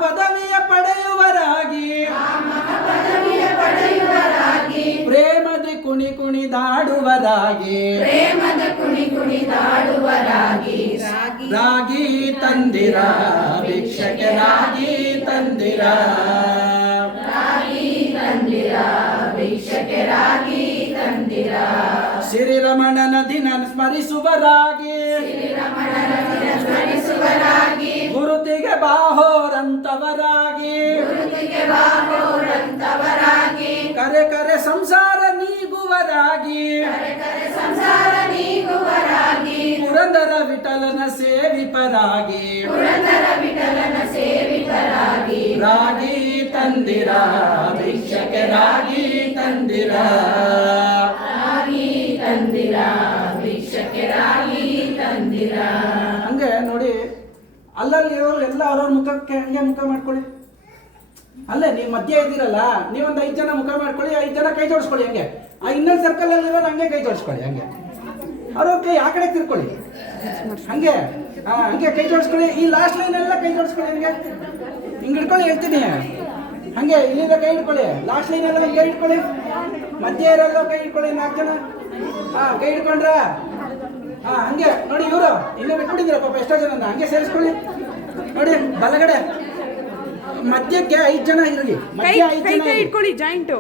ಪದವಿಯ ಪಡೆಯುವರಾಗಿ ಪ್ರೇಮದ ಕುಣಿ ಕುಣಿದಾಡುವರಾಗಿ ಪ್ರೇಮದ ಕುಣಿ ಕುಣಿದಾಡುವರಾಗಿ ರಾಗಿ ತಂದಿರ ಭಿಕ್ಷಕ್ಕೆ ರಾಗಿ ತಂದಿರ ರಾಗಿ ತಂದಿರ ಭಿಕ್ಷಕ್ಕೆ ರಾಗಿ ತಂದಿರ ಶ್ರೀರಮಣನ ದಿನ ಸ್ಮರಿಸುವರಾಗಿ ರಮಣನ ದಿನ ಸ್ಮರಿಸುವರಾಗಿ ಗುರುತಿಗೆ ಬಾಹೋರಂತವರಾಗಿ ಗುರುತಿಗೆ ಬಾಹೋರಂತವರಾಗಿ ಕರೆ ಕರೆ ಸಂಸಾರ ನೀಗುವರಾಗಿ ಕರೆ ಸಂಸಾರ ನೀಗುವರಾಗಿ ಪುರಂದರ ವಿಠಲನ ಸೇವಿಪರಾಗಿ ಪುರಂದರ ವಿಠಲನ ಸೇವಿತರಾಗಿ ರಾಗಿ ತಂದಿರ ಭಿಕ್ಷಕ್ಕೆ ರಾಗಿ ತಂದಿರ ರಾಗಿ ತಂದಿರ ಭಿಕ್ಷಕ್ಕೆ ರಾಗಿ ತಂದಿರ ಹಂಗೆ ನೋಡಿ, ಅಲ್ಲಲ್ಲಿ ಇರೋರು ಎಲ್ಲ ಅವ್ರವ್ರ ಮುಖಕ್ಕೆ ಹಂಗೆ ಮುಖ ಮಾಡ್ಕೊಳ್ಳಿ. ಅಲ್ಲೇ ನೀವು ಮಧ್ಯ ಇದ್ದೀರಲ್ಲ, ನೀವೊಂದು 5 ಜನ ಮುಖ ಮಾಡ್ಕೊಳ್ಳಿ, 5 ಜನ ಕೈ ಜೋಡಿಸ್ಕೊಳ್ಳಿ. ಹಂಗೆ ಆ ಇನ್ನೊಂದು ಸರ್ಕಲ್ ಅಲ್ಲಿ ಇರೋರು ಹಂಗೆ ಕೈ ಜೋಡಿಸ್ಕೊಳ್ಳಿ. ಹಂಗೆ ಅವ್ರವ್ರ ಕೈ ಆ ಕಡೆ ತಿರ್ಕೊಳ್ಳಿ. ಹಂಗೆ ಹಂಗೆ ಕೈ ಜೋಡಿಸ್ಕೊಳ್ಳಿ. ಈ ಲಾಸ್ಟ್ ಲೈನ್ ಎಲ್ಲ ಕೈ ಜೋಡಿಸ್ಕೊಳ್ಳಿ. ಹಂಗೆ ಹಿಂಗೆ ಹಿಡ್ಕೊಳ್ಳಿ, ಹೇಳ್ತೀನಿ. ಹಂಗೆ ಇಲ್ಲಿಂದ ಕೈ ಹಿಡ್ಕೊಳ್ಳಿ. ಲಾಸ್ಟ್ ಲೈನ್ ಎಲ್ಲ ಕೈ ಹಿಡ್ಕೊಳ್ಳಿ. ಮಧ್ಯ ಇರೋಲ್ಲ ಕೈ ಹಿಡ್ಕೊಳ್ಳಿ. 4 ಜನ ಕೈ ಹಿಡ್ಕೊಂಡ್ರ ಹಂಗೆ ನೋಡಿ. ಇವರು ಇನ್ನೂ ಬಿಟ್ಬಿಟ್ಟಿದ್ದೀರ ಪಾಪ ಎಷ್ಟೋ ಜನ. ಹಂಗೆ ಸೇರಿಸ್ಕೊಳ್ಳಿ. ನೋಡಿ ಬಲಗಡೆ ಮಧ್ಯಕ್ಕೆ 5 ಜನ ಇರಲಿ. ಮಧ್ಯ 5 ಜನ ಇಟ್ಕೊಳ್ಳಿ ಜಾಯಿಂಟು.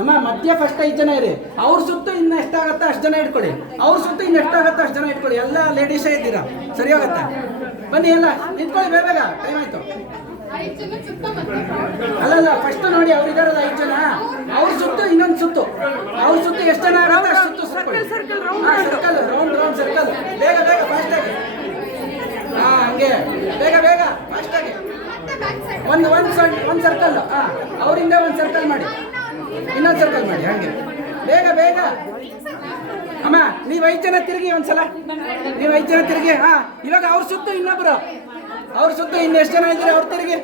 ಅಮ್ಮ ಮಧ್ಯ ಫಸ್ಟ್ 5 ಜನ ಇರಿ. ಅವ್ರ ಸುತ್ತ ಇನ್ನು ಎಷ್ಟಾಗತ್ತೆ ಅಷ್ಟು ಜನ ಇಟ್ಕೊಳ್ಳಿ. ಅವ್ರ ಸುತ್ತ ಇನ್ನು ಎಷ್ಟಾಗತ್ತೆ ಅಷ್ಟು ಜನ ಇಟ್ಕೊಳ್ಳಿ. ಎಲ್ಲ ಲೇಡೀಸೇ ಇದ್ದೀರಾ, ಸರಿ ಹೋಗತ್ತೆ. ಬನ್ನಿ ಎಲ್ಲ ನಿಂತ್ಕೊಳ್ಳಿ, ಬೇಗ ಟೈಮ್ ಆಯ್ತು. ಅಲ್ಲಲ್ಲ ಫಸ್ಟ್ ನೋಡಿ ಅವ್ರು ಇದಾರಲ್ಲ 5 ಜನ, ಅವ್ರ ಸುತ್ತು ಇನ್ನೊಂದು ಸುತ್ತು. ಅವ್ರ ಸುತ್ತು ಎಷ್ಟು ಜನ ಆಗುತ್ತೆ ಅಷ್ಟು ಸುತ್ತು ಸರ್ಕಲ್ ರೌಂಡ್ ಸರ್ಕಲ್. ಬೇಗ ಫಾಸ್ಟ್ ಆಗಿ. ಹಂಗೆ ಬೇಗ ಫಾಸ್ಟ್ ಆಗಿ. ಒಂದು ಸರ್ಕಲ್. ಅವರಿಂದ ಒಂದು ಸರ್ಕಲ್ ಮಾಡಿ, ಇನ್ನೊಂದು ಸರ್ಕಲ್ ಮಾಡಿ. ಹಂಗೆ ಬೇಗ ಅಮ್ಮ. ನೀವು 5 ಜನ ತಿರುಗಿ ಒಂದ್ಸಲ. ನೀವು 5 ಜನ ತಿರುಗಿ. ಇವಾಗ ಅವ್ರ ಸುತ್ತು ಇನ್ನೊಬ್ರು, ಅವ್ರ ಸುತ್ತು ಇನ್ನು ಎಷ್ಟು ಜನ ಇದ್ದೀರಿ ಅವ್ರ ತಿರುಗಿ.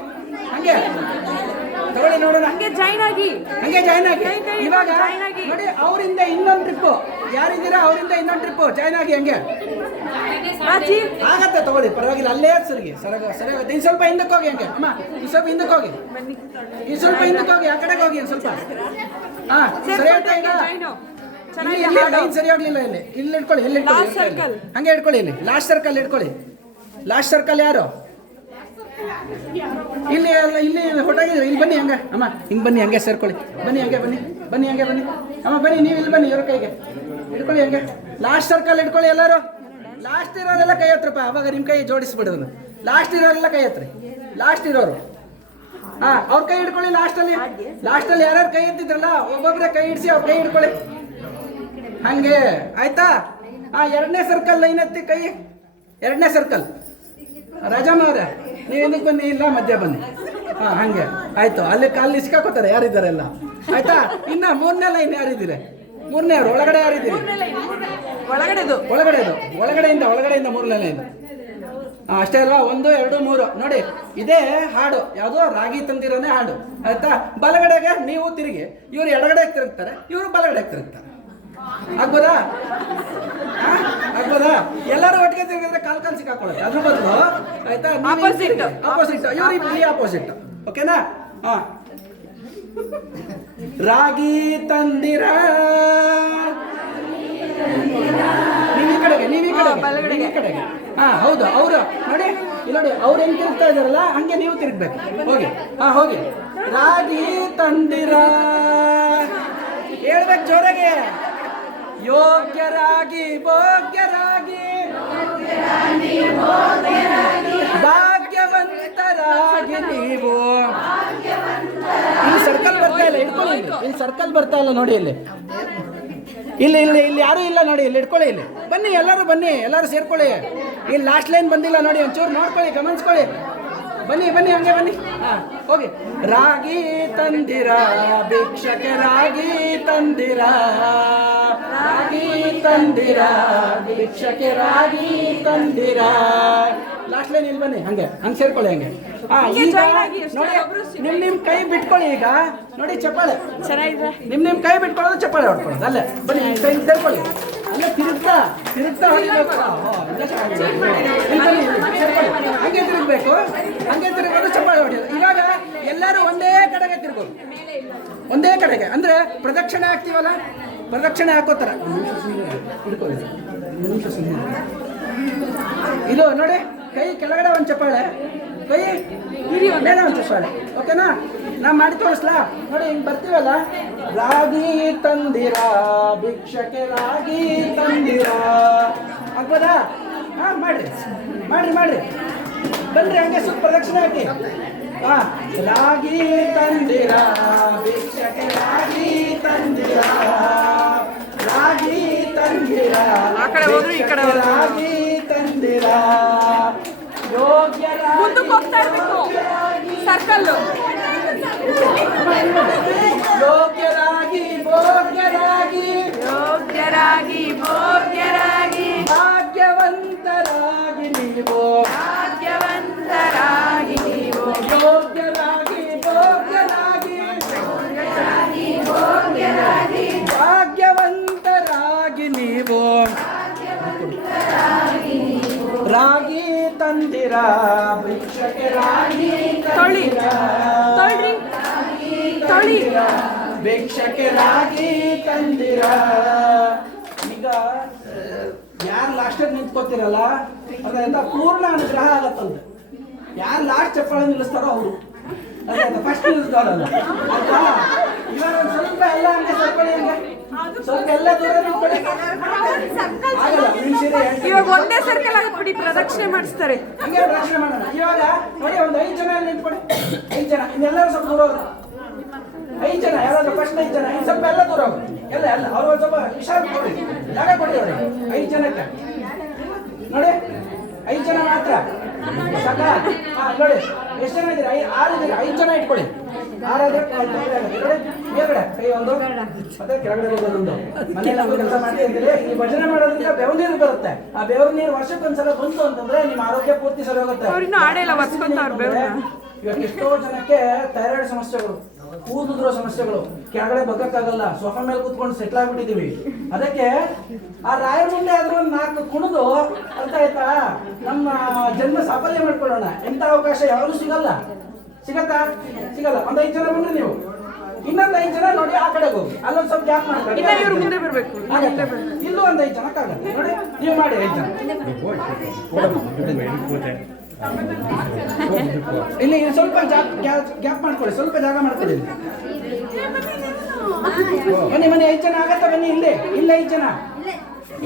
ಹಂಗೆ ತಗೊಳ್ಳಿ ನೋಡೋಣ. ಹಂಗೆ ಜಾಯ್ನ್ ಆಗಿ. ಇವಾಗ ನೋಡಿ ಅವರಿಂದ ಇನ್ನೊಂದು ಟ್ರಿಪ್ಪು. ಯಾರಿದ್ದೀರಾ ಅವರಿಂದ ಇನ್ನೊಂದು ಟ್ರಿಪ್ಪು ಜಾಯ್ನ್ ಆಗಿ. ಹಂಗೆ ಆಗತ್ತೆ, ತಗೊಳ್ಳಿ, ಪರವಾಗಿಲ್ಲ. ಅಲ್ಲೇ ಸರಿಗೆ ಸರಿಯಾಗುತ್ತೆ. ಇನ್ನು ಸ್ವಲ್ಪ ಹಿಂದಕ್ಕೆ ಹೋಗಿ. ಹಂಗೆ ಅಮ್ಮ, ಇನ್ನು ಸ್ವಲ್ಪ ಹಿಂದಕ್ಕೆ ಹೋಗಿ. ಆ ಕಡೆಗೆ ಹೋಗಿ ಒಂದು ಸ್ವಲ್ಪ. ಸರಿ ಆಯ್ತಾ ಈಗ? ಲೈನ್ ಸರಿ ಹೋಗ್ಲಿಲ್ಲ. ಇಲ್ಲಿ ಇಟ್ಕೊಳ್ಳಿ. ಹಂಗೆ ಇಟ್ಕೊಳ್ಳಿ. ಇಲ್ಲಿ ಲಾಸ್ಟ್ ಸರ್ಕಲ್ ಇಟ್ಕೊಳ್ಳಿ. ಲಾಸ್ಟ್ ಸರ್ಕಲ್ ಯಾರು? ಇಲ್ಲಿ ಹೊರಟಾಗಿದ್ರು. ಇಲ್ಲಿ ಬನ್ನಿ ಹಂಗೆ ಅಮ್ಮ, ಹಿಂಗೆ ಬನ್ನಿ. ಹಂಗೆ ಸೇರ್ಕೊಳ್ಳಿ. ಬನ್ನಿ ಹಂಗೆ ಬನ್ನಿ ಅಮ್ಮ. ಬನ್ನಿ ನೀವು ಇಲ್ಲಿ ಬನ್ನಿ. ಇವ್ರ ಕೈಗೆ ಇಟ್ಕೊಳ್ಳಿ. ಹಂಗೆ ಲಾಸ್ಟ್ ಸರ್ಕಲ್ ಇಟ್ಕೊಳ್ಳಿ ಎಲ್ಲರೂ. ಲಾಸ್ಟ್ ಇರೋರೆಲ್ಲ ಕೈ ಹತ್ರಪ್ಪ. ಅವಾಗ ನಿಮ್ಮ ಕೈ ಜೋಡಿಸ್ಬಿಡೋದು. ಲಾಸ್ಟ್ ಇರೋರೆಲ್ಲ ಕೈ ಹತ್ರಿ. ಲಾಸ್ಟ್ ಇರೋರು ಅವ್ರ ಕೈ ಹಿಡ್ಕೊಳ್ಳಿ. ಲಾಸ್ಟಲ್ಲಿ ಯಾರ್ಯಾರು ಕೈ ಎತ್ತಿದ್ರಲ್ಲ ಒಬ್ಬೊಬ್ಬರೇ ಕೈ ಇಡಿಸಿ ಅವ್ರ ಕೈ ಹಿಡ್ಕೊಳ್ಳಿ. ಹಂಗೆ ಆಯ್ತಾ? 2ನೇ ಸರ್ಕಲ್ ಲೈನ್ ಎತ್ತಿ ಕೈ. 2ನೇ ಸರ್ಕಲ್. ರಾಜಮ್ಮ ಅವರೇ ನೀವು ಏನಕ್ಕೆ ಬನ್ನಿ, ಇಲ್ಲ ಮಧ್ಯ ಬನ್ನಿ. ಹಂಗೆ ಆಯ್ತು. ಅಲ್ಲಿ ಸಿಕ್ಕಾಕೋತಾರೆ ಯಾರಿದ್ದಾರೆಲ್ಲ. ಆಯ್ತಾ? ಇನ್ನ 3ನೇ ಲೈನ್ ಯಾರಿದ್ದೀರಿ? 3ನೇ ಅವ್ರು ಒಳಗಡೆ ಯಾರಿದ್ದೀರಿ? ಒಳಗಡೆಯಿಂದ 3ನೇ ಲೈನ್. ಅಷ್ಟೇ ಅಲ್ವಾ? 1 2 3 ನೋಡಿ. ಇದೇ ಹಾಡು ಯಾವುದೋ ರಾಗಿ ತಂದಿರೋನೇ ಹಾಡು. ಆಯ್ತಾ? ಬಲಗಡೆಗೆ ನೀವು ತಿರುಗಿ, ಇವ್ರು ಎಡಗಡೆಗೆ ತಿರುಗ್ತಾರೆ, ಇವರು ಬಲಗಡೆಗೆ ತಿರುಗ್ತಾರೆ. ಆಗ್ಬೋದಾ? ಎಲ್ಲರೂ ಒಟ್ಟಿಗೆ ತಿರುಗಿದ್ರೆ ಕಾಲ್ ಸಿಕ್ಕಾಕೊಳ್ಳುತ್ತೆ. ಅದ್ರ ಬದಲು ಆಯ್ತಾ ಆಪೋಸಿಟ್ ಇವ್ರು ಆಪೋಸಿಟ್. ಓಕೆನಾ? ರಾಗಿ ತಂದಿರ ನೀವು ಈ ಕಡೆಗೆ. ಹೌದು. ಅವರು ನೋಡಿ ಇಲ್ಲಿ ನೋಡಿ, ಅವ್ರು ಹೆಂಗ್ ತಿರುಗ್ತಾ ಇದಾರಲ್ಲ ಹಂಗೆ ನೀವು ತಿರುಗ್ಬೇಕು. ಹೋಗಿ. ರಾಗಿ ತಂದಿರ ಹೇಳ್ಬೇಕು ಜೋರಾಗಿ. ಯೋಗ್ಯರಾಗಿ ಭೋಗ್ಯರಾಗಿ ಭಾಗ್ಯವಂತರಾಗಿ ನೀವು. ಇಲ್ಲಿ ಸರ್ಕಲ್ ಬರ್ತಾ ಇಲ್ಲ, ಇಟ್ಕೊಳ್ಳಿ. ಇಲ್ಲಿ ಸರ್ಕಲ್ ಬರ್ತಾ ಇಲ್ಲ ನೋಡಿ. ಇಲ್ಲಿ ಇಲ್ಲಿ ಇಲ್ಲಿ ಇಲ್ಲಿ ಯಾರೂ ಇಲ್ಲ ನೋಡಿ, ಇಲ್ಲಿ ಇಟ್ಕೊಳ್ಳಿ, ಇಲ್ಲಿ ಬನ್ನಿ, ಎಲ್ಲರೂ ಬನ್ನಿ, ಎಲ್ಲರೂ ಸೇರ್ಕೊಳ್ಳಿ. ಇಲ್ಲಿ ಲಾಸ್ಟ್ ಲೈನ್ ಬಂದಿಲ್ಲ ನೋಡಿ, ಒಂಚೂರು ನೋಡ್ಕೊಳ್ಳಿ, ಗಮನಿಸ್ಕೊಳ್ಳಿ. ಬನ್ನಿ ಬನ್ನಿ, ಹಂಗೆ ಬನ್ನಿ. ಹಾಂ, ಹೋಗಿ. ರಾಗಿ ತಂದಿರ ಭಿಕ್ಷಕ್ಕೆ, ರಾಗಿ ತಂದಿರ, ರಾಗಿ ತಂದಿರ ಭಿಕ್ಷಕ್ಕೆ, ರಾಗಿ ತಂದಿರ. ಲಾಸ್ಟ್ ಲೈನ್ ಇಲ್ಲಿ ಬನ್ನಿ, ಹಂಗೆ ಸೇರ್ಕೊಳ್ಳಿ, ಹಂಗೆ. ಹಾಂ, ಈಗ ನೋಡಿ ನಿಮ್ಮ ಕೈ ಬಿಟ್ಕೊಳ್ಳಿ. ಈಗ ನೋಡಿ ಚಪ್ಪಾಳೆ ಚೆನ್ನಾಗಿದೆ. ನಿಮ್ಮ ಕೈ ಬಿಟ್ಕೊಳ್ಳೋದು, ಚಪ್ಪಾಳೆ ಹೊಡ್ಕೊಳ್ಳೋದು. ಅಲ್ಲೇ ಬನ್ನಿ, ಕೈ ಸೇರ್ಕೊಳ್ಳಿ. ಅಲ್ಲೇ ತಿರುಗ್ತಾ ಹೊಡಿಬೇಕು. ಹಂಗೆ ತಿರುಗಬೇಕು, ಹಂಗೆ ತಿರುಗೋದು, ಚಪ್ಪಾಳೆ ಹೊಡೆಯೋದು. ಇವಾಗ ಎಲ್ಲರೂ ಒಂದೇ ಕಡೆಗೆ ತಿರುಗೋದು, ಒಂದೇ ಕಡೆಗೆ. ಅಂದರೆ ಪ್ರದಕ್ಷಿಣೆ ಹಾಕ್ತೀವಲ್ಲ, ಪ್ರದಕ್ಷಿಣೆ ಹಾಕೋತಾರ. ಇದು ನೋಡಿ, ಕೈ ಕೆಳಗಡೆ ಒಂದು ಚಪ್ಪಾಳೆ, ಕೈ ಮೇಲೆ ಒಂದು ಚಪ್ಪಾಳೆ. ಓಕೆನಾ? ನಾ ಮಾಡಿ ತೋರಿಸ್ಲಾ? ನೋಡಿ, ಹಿಂಗೆ ಬರ್ತೀವಲ್ಲ, ರಾಗಿ ತಂದಿರ ಭಿಕ್ಷಕ್ಕೆ, ರಾಗಿ ತಂದಿರ. ಆಗ್ಬೋದಾ? ಹಾಂ, ಮಾಡ್ರಿ ಮಾಡ್ರಿ ಮಾಡ್ರಿ. ಬನ್ರಿ, ಹಂಗೆ ಸುತ್ತ ಪ್ರದಕ್ಷಿಣೆ ಹಾಕಿ. ಹಾಂ, ರಾಗಿ ತಂದಿರ ಭಿಕ್ಷಕ್ಕೆ, ರಾಗಿ ತಂದಿರ, ರಾಗಿ ತಂದಿರ, ರಾಗಿ ತಂದಿರ. ಮುಂದಕ್ಕೆ ಹೋಗ್ತಾ ಇರ್ಬೇಕು, ಸರ್ಕಲ್. ಯೋಗ್ಯರಾಗಿ ಭೋಗ್ಯರಾಗಿ, ಯೋಗ್ಯರಾಗಿ ಭೋಗ್ಯರಾಗಿ, ಭಾಗ್ಯವಂತರಾಗಿ ನೀವು, ಭಾಗ್ಯವಂತರಾಗಿ ನೀವು, ಯೋಗ್ಯರಾಗಿ ಭೋಗ್ಯರಾಗಿ, ಭೋಗ್ಯರಾಗಿ, ಭಾಗ್ಯವಂತರಾಗಿ ನೀವು. ರಾಗಿ ತಂದಿರ ಭಿಕ್ಷಕ್ಕೆ, ರಾಗಿ ತಂದಿರ, ತೊಳಿ ಭಿಕ್ಷಕ್ಕೆ, ರಾಗಿ ತಂದಿರ. ಈಗ ಯಾರು ಲಾಸ್ಟಾಗಿ ನಿಂತ್ಕೋತಿರಲ್ಲ, ಅದರಿಂದ ಪೂರ್ಣ ಅನುಗ್ರಹ ಆಗತ್ತಂತೆ. ಯಾರು ಲಾಸ್ಟ್ ಚಪ್ಪಾಳೆ ನಿಲ್ಲಿಸ್ತಾರೋ ಅವರು, ಅದರಿಂದ ಫಸ್ಟ್ ನಿಲ್ಲಿಸ್ತಾರಲ್ಲ. ಆಯ್ತಾ? ಇವಾಗ ಒಂದು ಸ್ವಲ್ಪ ಎಲ್ಲ ಹಂಗೆ ಸರ್ಕೊಳ್ಳಿ, ಹಂಗೆ ಸ್ವಲ್ಪ ಎಲ್ಲ ದೂರ ನಿಂತ್ಕೊಳ್ಳಿ. ಆಗಲ್ಲ, ಇವಾಗ ಒಂದೇ ಸರ್ಕಲ್ ಆಗ್ಬಿಡಿ, ಪ್ರದಕ್ಷಿಣೆ ಮಾಡಿಸ್ತಾರೆ. ಹಂಗೆ ಪ್ರದಕ್ಷಿಣೆ ಮಾಡೋಣ. ಇವಾಗ ನೋಡಿ, ಒಂದು 5 ಜನ ನಿಂತ್ಕೊಳ್ಳಿ, 5 ಜನ. ಇನ್ನೆಲ್ಲರೂ ಸ್ವಲ್ಪ ದೂರ ಹೋಗ್ತಾರೆ. 5 ಜನ, ಯಾರಾದ್ರೂ ಫಸ್ಟ್ 5 ಜನ, ಇನ್ನು ಸ್ವಲ್ಪ ಎಲ್ಲ ದೂರ ಹೋಗ್ತಾರೆ. ಎಲ್ಲ ಅವ್ರು ಒಂದು ಸ್ವಲ್ಪ ವಿಶಾಲ ಕೊಡಿ, ಜಾಗ ಕೊಡಿ ಅವ್ರಿಗೆ. 5 ಜನಕ್ಕೆ ನೋಡಿ, 5 ಜನ ಮಾತ್ರ ಸಾಕ? ಹಾಂ, ನೋಡಿ ಎಷ್ಟು ಜನ ಇದ್ದೀರಾ? 6 ಇದ್ದೀರಾ? 5 ಜನ ಇಟ್ಕೊಳ್ಳಿ. 6 ಆದ್ರೆ ನೋಡಿ, ಮೇಲ್ಗಡೆ ಕೈ ಒಂದು, ಮತ್ತೆ ಕೆಳಗಡೆ ಒಂದು. ಮನೆಯಲ್ಲಿ ಕೆಲಸ ಮಾಡ್ತಾ ಇದ್ದೀರಿ, ಈ ಭಜನೆ ಮಾಡೋದ್ರಿಂದ ಬೆವರು ನೀರು ಬರುತ್ತೆ. ಆ ಬೆವರು ನೀರು ವರ್ಷಕ್ಕೊಂದ್ಸಲ ಬಂತು ಅಂತಂದ್ರೆ ನಿಮ್ಮ ಆರೋಗ್ಯ ಪೂರ್ತಿ ಸರಿ ಹೋಗುತ್ತೆ. ಇವಾಗ ಎಷ್ಟೋ ಜನಕ್ಕೆ ಥೈರಾಯ್ಡ್ ಸಮಸ್ಯೆಗಳು, ಕೂದಲುದ್ರೋ ಸಮಸ್ಯೆಗಳು, ಕೆಳಗಡೆ ಬಗ್ಗಕ್ಕಾಗಲ್ಲ, ಸೋಫಾ ಮೇಲೆ ಕೂತ್ಕೊಂಡು ಸೆಟ್ಲ್ ಆಗ್ಬಿಟ್ಟಿದೀವಿ. ಅದಕ್ಕೆ ಆ ರಾಯರ ಮುಂದೆ ಆದ್ರೂ ಒಂದು 4 ಕುಣಿದು, ಅರ್ಥ ಆಯ್ತಾ, ನಮ್ಮ ಜನ್ಮ ಸಾಫಲ್ಯ ಮಾಡ್ಕೊಳ್ಳೋಣ. ಎಂಥ ಅವಕಾಶ ಯಾವಾಗಲೂ ಸಿಗಲ್ಲ. ಸಿಗತ್ತಾ? ಸಿಗಲ್ಲ. ಒಂದು 5 ಜನ ಬಂದ್ರೆ ನೀವು, ಇನ್ನೊಂದು 5 ಜನ ನೋಡಿ ಆ ಕಡೆಗೆ ಹೋಗಿ, ಅಲ್ಲೊಂದು ಸ್ವಲ್ಪ ಗ್ಯಾಪ್ ಮಾಡ್ಕೊಳ್ಳಿ. ಮುಂದೆ ಬರಬೇಕು, ಇಲ್ಲೂ ಒಂದು 5 ಜನಕ್ಕಾಗತ್ತೆ. ನೋಡಿ, ನೀವು ಮಾಡಿ 5 ಜನ. ಇಲ್ಲಿ ಸ್ವಲ್ಪ ಗ್ಯಾಪ್ ಮಾಡ್ಕೊಳ್ಳಿ, ಸ್ವಲ್ಪ ಜಾಗ ಮಾಡ್ಕೊಳ್ಳಿ. ಬನ್ನಿ 5 ಜನ ಆಗತ್ತಾ? ಬನ್ನಿ, ಇಲ್ಲಿ 5 ಜನ,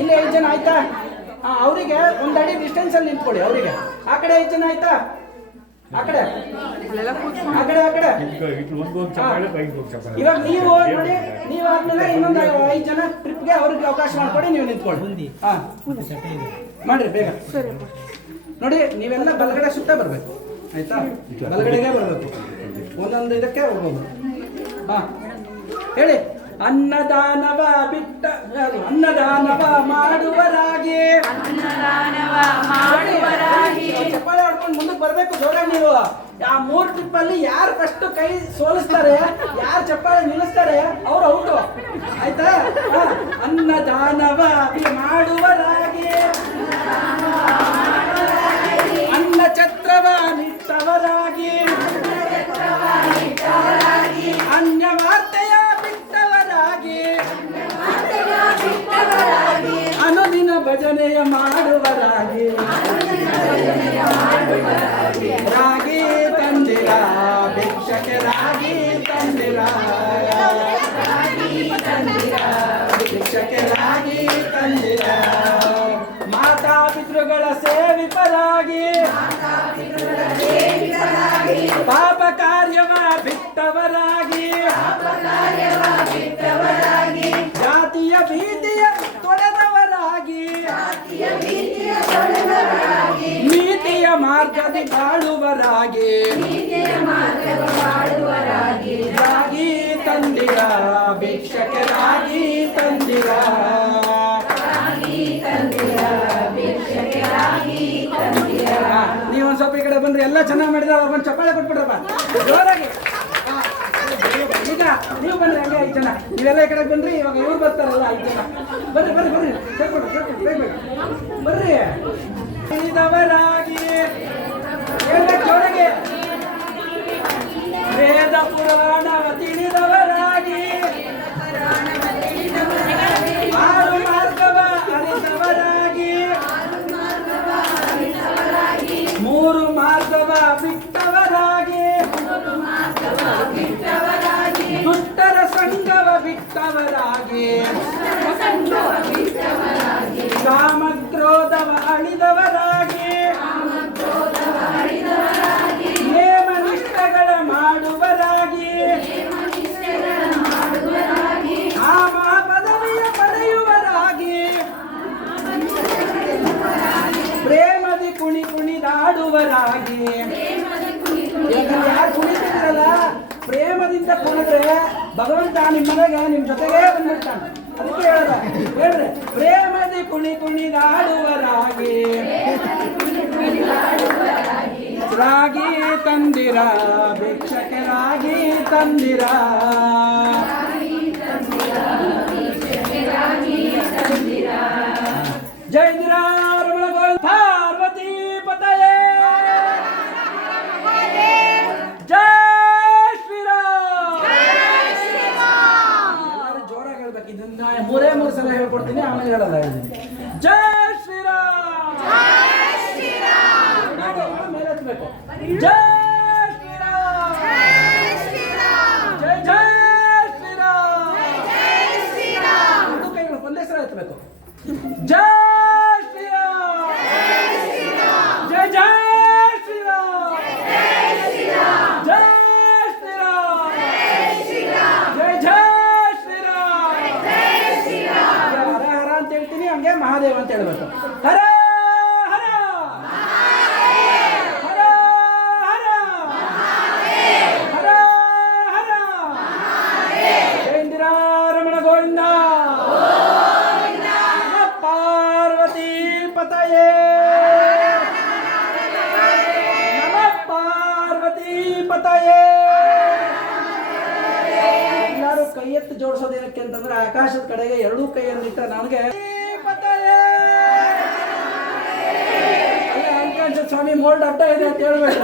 ಇಲ್ಲಿ 5 ಜನ ಆಯ್ತಾ? ಅವರಿಗೆ 1 ಅಡಿ ಡಿಸ್ಟೆನ್ಸ್ ಅಲ್ಲಿ ನಿಂತ್ಕೊಳ್ಳಿ. ಅವರಿಗೆ ಆ ಕಡೆ 5 ಜನ ಆಯ್ತಾ? ಆ ಕಡೆ ಇವಾಗ ನೀವು ನೋಡಿ, ನೀವು ಆದ್ಮೇಲೆ ಇನ್ನೊಂದು 5 ಜನ ಟ್ರಿಪ್ಗೆ ಅವ್ರಿಗೆ ಅವಕಾಶ ಮಾಡ್ಕೊಡಿ, ನೀವು ನಿಂತ್ಕೊಳ್ಳಿ. ಹಾಂ, ಮಾಡ್ರಿ ಬೇಗ. ನೋಡಿ, ನೀವೆಲ್ಲ ಬಲಗಡೆ ಸುತ್ತ ಬರಬೇಕು, ಆಯ್ತಾ? ಬಲಗಡೆಗೆ ಬರಬೇಕು, ಒಂದೊಂದು ಇದಕ್ಕೆ ಹೋಗ್ಬೋದು. ಹಾಂ, ಹೇಳಿ. ಅನ್ನದಾನವ ಬಿಟ್ಟ, ಅನ್ನದಾನವ ಮಾಡುವರಾಗಿ, ಅನ್ನದಾನವ ಮಾಡುವರಾಗಿ. ಚಪ್ಪಾಳೆ ಹೊಡ್ಕೊಂಡು ಮುಂದಕ್ಕೆ ಬರಬೇಕು ಜೋರಾಗಿ. ನೀವು ಆ 3 ಟ್ರಿಪ್ ಅಲ್ಲಿ ಯಾರು ಫಸ್ಟ್ ಕೈ ಸೋಲಿಸ್ತಾರೆ, ಯಾರು ಚಪ್ಪಾಳೆ ನಿಲ್ಲಿಸ್ತಾರೆ, ಅವ್ರು ಔಟು. ಆಯ್ತಾ? ಅನ್ನದಾನವ ಮಾಡುವರಾಗಿ, ಅನ್ನ ಛತ್ರವ ನಿಟ್ಟವರಾಗಿ, ಅನ್ಯ ವಾರ್ತೆಯ ಬಿಟ್ಟವರಾಗಿ, ಅನುದಿನ ಭಜನೆಯ ಮಾಡುವರಾಗಿ, ರಾಗಿ ತಂದಿರ ಭಿಕ್ಷಕ್ಕೆ, ರಾಗಿ ತಂದಿರ, ಭಿಕ್ಷಕ್ಕೆ, ರಾಗಿ ತಂದಿರ. ಮಾತಾ ಪಿತೃಗಳ ಸೇವಿಪರಾಗಿ, ಪಾಪ ಕಾರ್ಯವ ಬಿಟ್ಟವರಾಗಿ, ಜಾತಿಯ ಭೀತಿ ತಂದಿರ ನೀವೊಂದು ಸ್ವಲ್ಪ ಈ ಕಡೆ ಬಂದ್ರೆ ಎಲ್ಲ ಚೆನ್ನಾಗಿ ಮಾಡಿದ್ರೆ ಅವ್ರಿಗೊಂದು ಚಪ್ಪಾಳೆ ಕೊಟ್ಬಿಡ್ರಪ್ಪ ಜೋರಾಗಿ. ಈಗ ನೀವು ಬನ್ರಿ ಹಂಗೆ 5 ಜನ ನೀವೆಲ್ಲ ಈ ಕಡೆ ಬನ್ರಿ. ಇವಾಗ ಇವ್ರು ಬರ್ತಾರಲ್ಲ 5 ಜನ ಬರ್ರಿ ಬರ್ರಿ ಬರ್ರಿ ಸೇರ್ಕೊಡ್ರಿ ಬೇಗ ಬರ್ರಿ. ತಿಳಿದವರಾಗಿ ಹೇಳ್ಬೇಕು ಜೋರಾಗಿ. ವೇದ ಪುರಾಣವ ತಿಳಿದವರಾಗಿ ಆರು ಮಾರ್ಗವ ಅರಿತವರಾಗಿ ಮೂರು ಮಾರ್ಗವ ಬಿಟ್ಟವರಾಗಿ ದುಷ್ಟರ ಸಂಘವ ಬಿಟ್ಟವರಾಗಿ ಕಾಮಕ್ರೋಧವ ಅಳಿದವರಾಗಿ ನೇಮ ನಿಷ್ಠೆಗಳ ಮಾಡುವರಾಗಿ ಆಮ ಪದವಿಯ ಪಡೆಯುವರಾಗಿ ಪ್ರೇಮದಿ ಕುಣಿದಾಡುವರಾಗಿ. ಯಾರು ಕುಣಿತಿದ್ರಲ್ಲ ಪ್ರೇಮದಿಂದ ಕುಣಿದ್ರೆ ಭಗವಂತ ನಿಮ್ಮ ಮನೆಗೆ ನಿಮ್ಮ ಜೊತೆಗೇ ಬಂದ್ಬಿಡ್ತಾನೆ. ಅದಕ್ಕೆ ಹೇಳ್ರಿ ಪ್ರೇಮದಿ ಕುಣಿದಾಡುವರಾಗಿ ರಾಗಿ ತಂದಿರ ಭಿಕ್ಷಕರಾಗಿ ತಂದಿರ ಜೈ ರಮಣ ಗೋವಿಂದ ಪಾರ್ವತಿ ಪತಯೇ ಜೈ ಶ್ರೀರಾಮ್. ಎಲ್ಲರೂ ಜೋರಾಗಿ ಹೇಳ್ಬೇಕು. ಇದನ್ನ 3 ಸಲ ಹೇಳ್ಕೊಡ್ತೀನಿ ಆಮೇಲೆ ಹೇಳಲ್ಲ. ಜೈ ಶ್ರೀರಾಮ್ ಮೇಲೆ ಹತ್ಬೇಕು. ಜೈ ಶ್ರೀರಾಮ್ ಜೈ ಜೈ ಶ್ರೀರಾಮ್. ಎರಡು ಕೈಗಳು ಒಂದೇ ಸಲ ಎತ್ತಬೇಕು. ಜೈ ಶ್ರೀರಾಮ್ ಜೈ ಜೈ ಶ್ರೀರಾಮ್ ಜೈ ಶ್ರೀರಾಮ್ ಜೈ ಜೈ ಶ್ರೀರಾಮ್. ಹರ ಹರ ಅಂತ ಹೇಳ್ತೀನಿ ಹಂಗೆ ಮಹಾದೇವ ಅಂತ ಹೇಳ್ಬೇಕು. ಹರ ಹರ ಹರ ಹರ ಹರ ಹರ ಜೈಂದಿರ ರಮಣ ಗೋವಿಂದ ಪಾರ್ವತಿ ಪತಯೇ ನಮ ಪಾರ್ವತಿ ಪತಯೇ. ಎಲ್ಲರೂ ಕೈ ಎತ್ತು ಜೋಡಿಸೋದೇನಕ್ಕೆ ಅಂತಂದ್ರೆ ಆಕಾಶದ ಕಡೆಗೆ ಎರಡೂ ಕೈಯನ್ನಿಟ್ಟ ನನಗೆ ಪತಯೇ ಅಲ್ಲ ಅಂಕಂಶ ಸ್ವಾಮಿ ಮೋಲ್ಡ್ ಅಡ್ಡ ಇದೆ ಅಂತ ಹೇಳ್ಬೇಕು.